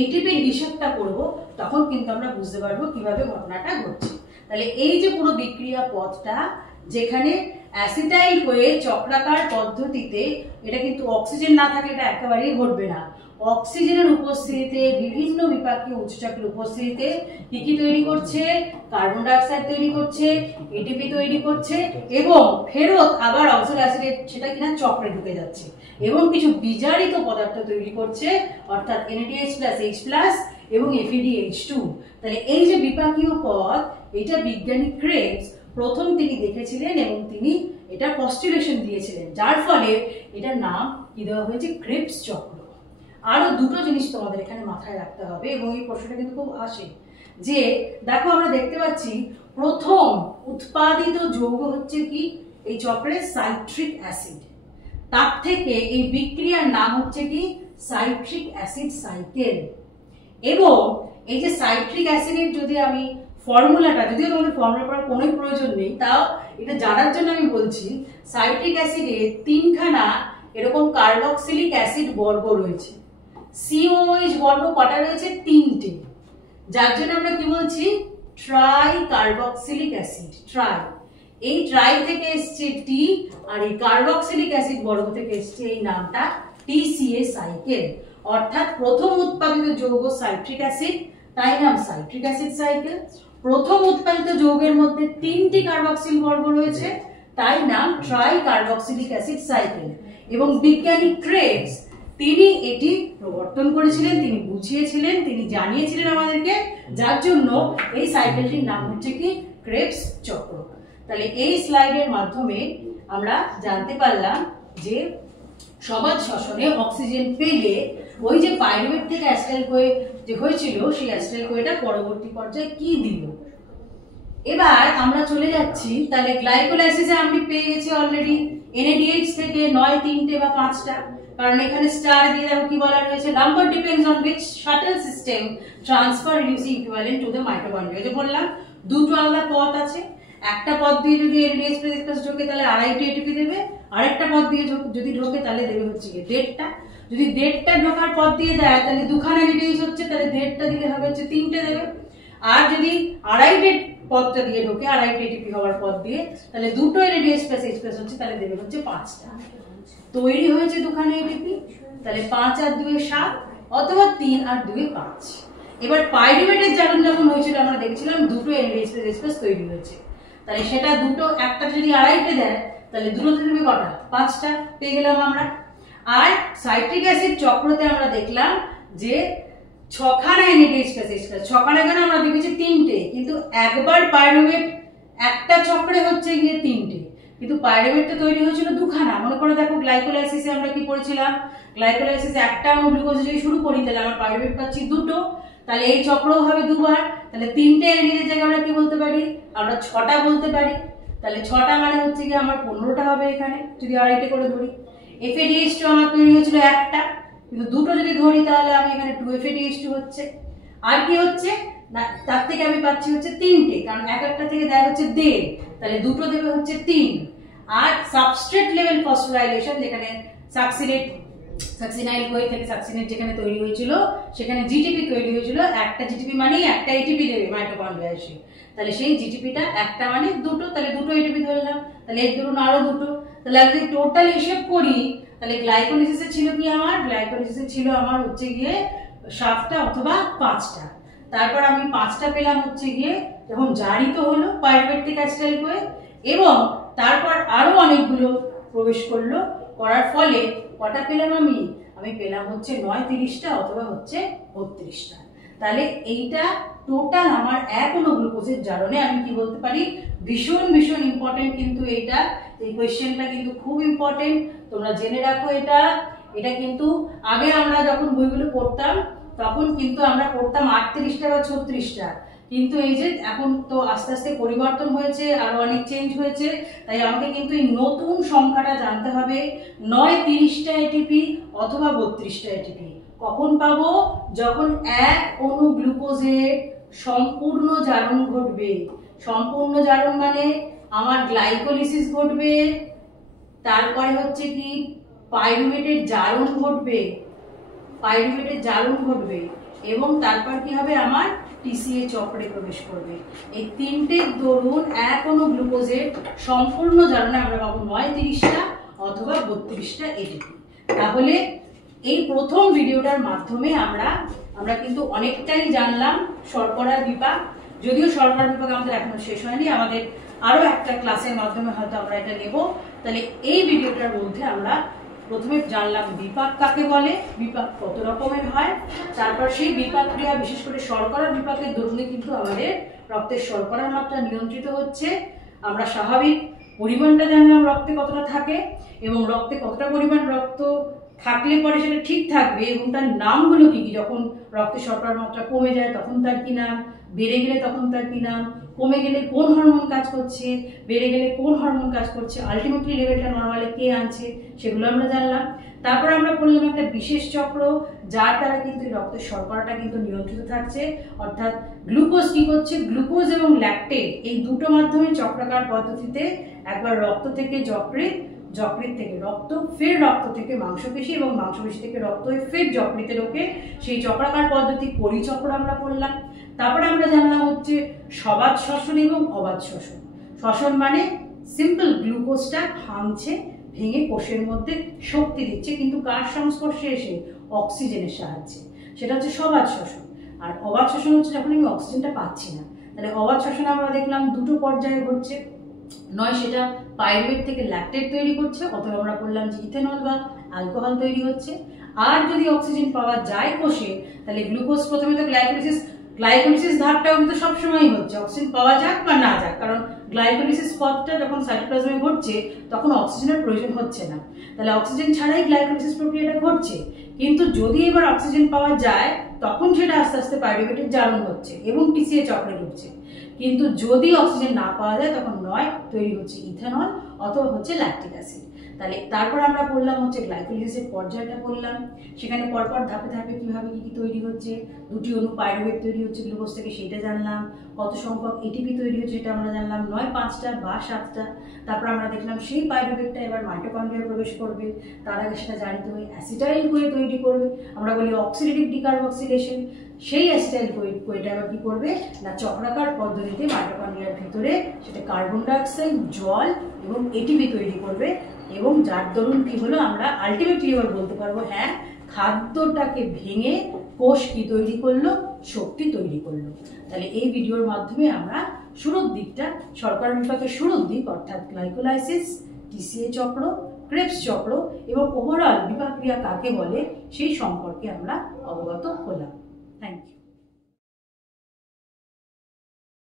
ATPর হিসাবটা করব তখন কিন্তু আমরা বুঝতে পারবো কিভাবে ঘটনাটা ঘটছে। তাহলে এই যে পুরো বিক্রিয়া পথটা, যেখানে অ্যাসিটাইল হয়ে চক্রাকার পদ্ধতিতে, এটা কিন্তু অক্সিজেন না থাকলে এটা একেবারেই ঘটবে না। অক্সিজেনের উপস্থিতিতে, বিভিন্ন বিপাকীয় উৎসেচকের উপস্থিতিতে কি কি তৈরি করছে, কার্বন ডাই অক্সাইড তৈরি করছে, এটিপি তৈরি করছে এবং ফেরত আবার অক্সালোঅ্যাসিটেট সেটা কিনা চক্রে ঢুকে যাচ্ছে এবং কিছু বিজারিত পদার্থ তৈরি করছে, অর্থাৎ NADH+H+ এবং FADH2। তাহলে এই যে বিপাকীয় পথ, এটা বিজ্ঞানী ক্রেবস প্রথম তিনি দেখেছিলেন এবং তিনি এটা পস্টুলেশন দিয়েছিলেন, যার ফলে এটার নাম কি দেওয়া হয়েছে, ক্রেবস চক্র। আরো দুটো জিনিস তোমাদের এখানে মাথায় রাখতে হবে এবং এই প্রশ্নটা কিন্তু খুব আসে, যে দেখো আমরা দেখতে পাচ্ছি প্রথম উৎপাদিত যৌগ হচ্ছে কি এই চক্রের, সাইট্রিক অ্যাসিড। তার থেকে এই বিক্রিয়ার নাম হচ্ছে কি, সাইট্রিক অ্যাসিড সাইকেল। এবং এই যে সাইট্রিক অ্যাসিডের যদি আমি ফর্মুলাটা, যদিও তোমাদের ফর্মুলা পড়ার কোনো প্রয়োজন নেই, তাও এটা জানার জন্য আমি বলছি, সাইট্রিক অ্যাসিডে তিনখানা এরকম কার্বক্সিলিক অ্যাসিড বর্গ রয়েছে। COOH বর্গ কটা রয়েছে, তিনটে, যার জন্য আমরা কি বলছি, ট্রাই কার্বক্সিলিক অ্যাসিড, ট্রাই। এই ট্রাই থেকে এসছে টি, আর এই কার্বক্সিলিক অ্যাসিড বর্গ থেকে এসছে এই নামটা TCA সাইকেল। অর্থাৎ প্রথম উৎপাদিত যৌগ সাইট্রিক অ্যাসিড, তাই নাম সাইট্রিক অ্যাসিড সাইকেল। প্রথম উৎপাদিত যৌগের মধ্যে তিনটি কার্বক্সিল বর্গ রয়েছে, তাই নাম ট্রাই কার্বক্সিলিক অ্যাসিড সাইকেল। এবং বিজ্ঞানী ক্রেবস তিনি এটি প্রবর্তন করেছিলেন, তিনি বুঝিয়েছিলেন, তিনি জানিয়েছিলেন আমাদেরকে, যার জন্য এই সাইকেলটির নাম হচ্ছে কি, ক্রেবস চক্র। তাহলে এই স্লাইডের মাধ্যমে আমরা জানতে পারলাম যে সমাজ শ্বসনে অক্সিজেন পেলে ওই যে পাইরুভেট থেকে অ্যাসিটাইল-কোয়ে যে হয়েছিল, সেই অ্যাসিটাইল-কোয়েটা পরবর্তী পর্যায়ে কি দিল। এবার আমরা চলে যাচ্ছি, তাহলে গ্লাইকোলাইসিসে আমি পেয়ে গেছি অলরেডি NADH থেকে 9, 3টে বা 5টা, কারণ এখানে স্টার দিয়ে দেখো কি বলা রয়েছে, number depends on which shuttle system transfer reducing equivalent to the mitochondria. যে বললাম দুটো আলাদা পথ আছে, একটা পথ দিয়ে যদি NADH+ ঢোকে তাহলে 2.5টি ATP দেবে, আরেকটা পথ দিয়ে যদি ঢোকে তাহলে দেবে হচ্ছে 1.5টা। যদি 1.5টা ঢোকার পথ দিয়ে দেয় তাহলে দুখানা NADH হচ্ছে, তাহলে 1.5টা দিলে হবে হচ্ছে 3টে দেবে। আর যদি 2.5টে পথটা দিয়ে ঢোকে, 2.5টা ATP হওয়ার পথ দিয়ে, তাহলে দুটো NADH+H+ হচ্ছে, তাহলে দেবে হচ্ছে 5টা। তৈরি হয়েছে দুখানা ATP, তাহলে 5 আর 2 7, অথবা 3 আর 2 5। এবার পাইরুভেটের জারণ যখন হয়েছিল আমরা দেখছিলাম দুটো NADH+H+ তৈরি হয়েছে, তাহলে সেটা দুটো, একটা যদি 2.5টে দেয় তাহলে দুটোতে দেবে কটা, 5টা পেয়ে গেলাম আমরা। আর সাইট্রিক অ্যাসিড চক্রতে আমরা দেখলাম যে 6খানা NADH+H+, 6খানা কেন, আমরা দেখেছি 3টে, কিন্তু একবার পাইরুভেট একটা চক্রে হচ্ছে গিয়ে 3টে, কিন্তু পাইরুভেটটা তৈরি হয়েছিল দুখানা। মনে করে দেখো গ্লাইকোলাইসিসে আমরা কি পড়েছিলাম, গ্লাইকোলাইসিসে একটা অণু গ্লুকোজ যদি শুরু করি তাহলে আমরা পাইরুভেট পাচ্ছি দুটো, তাহলে এই চক্রও হবে দুবার, তাহলে 3টে NADH জায়গায় আমরা কি বলতে পারি, আমরা 6টা বলতে পারি। তাহলে 6টা মানে হচ্ছে কি আমার 15টা হবে এখানে, যদি 2.5টে করে ধরি। FADH2 আমার তৈরি হয়েছিল একটা, কিন্তু দুটো যদি ধরি তাহলে আমি এখানে 2FADH2 হচ্ছে। আর কি হচ্ছে না, তার থেকে আমি পাচ্ছি হচ্ছে 3টে, কারণ একটা থেকে দেয় হচ্ছে 1.5, তাহলে দুটো দেবে হচ্ছে 3। আর সাবস্ট্রেট লেভেল ফসফোরাইলেশন, যেখানে সাকসিনাইল-কোয়ে থেকে সাকসিনেট যেখানে তৈরি হয়েছিল সেখানে GTP তৈরি হয়েছিল, একটা GTP মানেই একটা ATP দেবে মাইটোকন্ড্রিয়া এসে, তাহলে সেই GTPটা একটা মানে দুটো, তাহলে দুটো ATP ধরলাম, তাহলে এর ধরুন আরো দুটো, তাহলে আমি যদি টোটাল হিসেব করি তাহলে গ্লাইকোলিসিসে ছিল কি আমার, গ্লাইকোলিসিসে ছিল আমার হচ্ছে গিয়ে 7টা অথবা 5টা। তারপর আমি 5টা পেলাম হচ্ছে গিয়ে যখন জারিত হলো পাইরুভেট থেকে অ্যাসিটাইল-কোয়ে, এবং তারপর আরো অনেকগুলো প্রবেশ করলো, করার ফলে কটা পেলাম আমি পেলাম হচ্ছে 9-30টা অথবা হচ্ছে 32টা। তাহলে এইটা টোটাল আমার এক গ্লুকোজের জারণে আমি কি বলতে পারি, ভীষণ ভীষণ ইম্পর্টেন্ট। কিন্তু এইটা, এই কোয়েশ্চেনটা কিন্তু খুব ইম্পর্টেন্ট, তোমরা জেনে রাখো। এটা কিন্তু আগে আমরা যখন বইগুলো পড়তাম তখন কিন্তু আমরা পড়তাম 38টা বা 36টা, কিন্তু এই যে এখন তো আস্তে আস্তে পরিবর্তন হয়েছে, আরো অনেক চেঞ্জ হয়েছে, তাই আমাকে কিন্তু এই নতুন সংখ্যাটা জানতে হবে। 9-30টা এটিপি অথবা 32টা এটিপি কখন পাবো, যখন এক অণু গ্লুকোজের সম্পূর্ণ জারণ ঘটবে। সম্পূর্ণ জারণ মানে আমার গ্লাইকোলিসিস ঘটবে, তারপরে হচ্ছে কি পাইরুভেটের জারণ ঘটবে, এবং তারপর কি হবে, আমার টিসিএ চক্রে প্রবেশ করবে। এই তিনটে দরুন এক অণু গ্লুকোজের সম্পূর্ণ জারণে আমরা পাবো 9-30টা অথবা 32টা এটিপি। তাহলে এই প্রথম ভিডিওটার মাধ্যমে আমরা কিন্তু অনেকটাই জানলাম শর্করার বিপাক। যদিও শর্করার বিপাক আমাদের এখনো শেষ হয়নি, আমাদের আরো একটা ক্লাসের মাধ্যমে হয়তো আমরা এটা নেব। তাহলে এই ভিডিওটার মধ্যে আমরা প্রথমে জানলাম বিপাক কাকে বলে, বিপাক কত রকমের হয়, তারপর সেই বিপাক ক্রিয়া বিশেষ করে শর্করার বিপাকের দরুনে কিন্তু আমাদের রক্তের শর্করার মাত্রা নিয়ন্ত্রিত হচ্ছে। আমরা স্বাভাবিক পরিমাণটা জানলাম রক্তে কতটা থাকে, এবং রক্তে কতটা পরিমাণ রক্ত থাকলে পরে সেটা ঠিক থাকবে, এবং তার নামগুলো কি কি। যখন রক্তে শর্করার মাত্রা কমে যায় তখন তার কি নাম, বেড়ে গেলে তখন তার কি নাম, কমে গেলে কোন হরমোন কাজ করছে, বেড়ে গেলে কোন হরমোন কাজ করছে, আলটিমেটলি লেভেলটা নরমালে কে আনছে, সেগুলো আমরা জানলাম। তারপর আমরা বললাম একটা বিশেষ চক্র যার দ্বারা কিন্তু রক্তের শর্করাটা কিন্তু নিয়ন্ত্রিত থাকছে। অর্থাৎ গ্লুকোজ কি করছে, গ্লুকোজ এবং ল্যাকটেট এই দুটো মাধ্যমে চক্রাকার পদ্ধতিতে একবার রক্ত থেকে যকৃৎ, যকৃৎ থেকে রক্ত, ফের রক্ত থেকে মাংসপেশি, এবং মাংসপেশি থেকে রক্ত হয়ে ফের যকৃতে ঢোকে। সেই চক্রাকার পদ্ধতি পরিচক্র আমরা পড়লাম। তারপরে আমরা জানলাম হচ্ছে সবাত শ্বসন এবং অবাত শ্বসন। শ্বসন মানে সিম্পল গ্লুকোজটা ভাঙছে, ভেঙে কোষের মধ্যে শক্তি দিচ্ছে, কিন্তু কার সংস্পর্শে এসে, অক্সিজেনের সাহায্যে, সেটা হচ্ছে সবাত শ্বসন। আর অবাত শ্বসন হচ্ছে যখন আমি অক্সিজেনটা পাচ্ছি না। তাহলে অবাত শ্বসন আমরা দেখলাম দুটো পর্যায়ে ঘটছে, নয় সেটা পাইরুভেট থেকে ল্যাকটেট তৈরি করছে, অথবা আমরা বললাম যে ইথেনল বা অ্যালকোহল তৈরি হচ্ছে। আর যদি অক্সিজেন পাওয়া যায় কোষে, তাহলে গ্লুকোজ প্রথমে তো গ্লাইকোলিসিস ধাপটাও কিন্তু সবসময়ই হচ্ছে, অক্সিজেন পাওয়া যাক বা না যাক, কারণ গ্লাইকোলিসিস পথটা যখন সাইটোপ্লাজমে ঘটছে তখন অক্সিজেনের প্রয়োজন হচ্ছে না, তাহলে অক্সিজেন ছাড়াই গ্লাইকোলিসিস প্রক্রিয়াটা ঘটছে। কিন্তু যদি এবার অক্সিজেন পাওয়া যায় তখন সেটা আস্তে আস্তে পাইরুভেটের জারণ হচ্ছে এবং টিসিএ চক্রে ঢুকছে। কিন্তু যদি অক্সিজেন না পাওয়া যায় তখন নয় তৈরি হচ্ছে ইথেনল অথবা হচ্ছে ল্যাকটিক অ্যাসিড। তাহলে তারপর আমরা পড়লাম হচ্ছে গ্লাইকোলিসিসের পর্যায়টা পড়লাম, সেখানে পরপর ধাপে ধাপে কিভাবে কি তৈরি হচ্ছে, দুটি অণু পাইরুভেট তৈরি হচ্ছে গ্লুকোজ থেকে সেটা জানলাম, কত সংখ্যক এটিপি তৈরি হচ্ছে সেটা আমরা জানলাম, 9-5টা বা 7টা। তারপর আমরা দেখলাম সেই পাইরুভেটটা এবার মাইটোকন্ড্রিয়ায় প্রবেশ করবে, তার আগে সেটা জানিত হয়ে অ্যাসিটাইল কোয়ে তৈরি করবে, আমরা বলি অক্সিডেটিভ ডিকার্বক্সিলেশন। সেই অ্যাসিটাইল কোয়েটা আবার কি করবে না, চক্রাকার পদ্ধতিতে মাইটোকন্ড্রিয়ার ভিতরে সেটা কার্বন ডাইঅক্সাইড, জল এবং এটিপি তৈরি করবে, এবং যার দরুন কি হলো, আমরা আলটিমেটলি এবার বলতে পারবো হ্যাঁ, খাদ্যটাকে ভেঙে কোষ কি তৈরি করলো, শক্তি তৈরি করলো। তাহলে এই ভিডিওর মাধ্যমে আমরা শুরুর দিকটা, শর্করা বিপাকের শুরুর দিক অর্থাৎ গ্লাইকোলাইসিস, টিসিএ চক্র, ক্রেবস চক্র এবং ওভারঅল বিপাক ক্রিয়া কাকে বলে সেই সম্পর্কে আমরা অবগত হলাম। Thank you.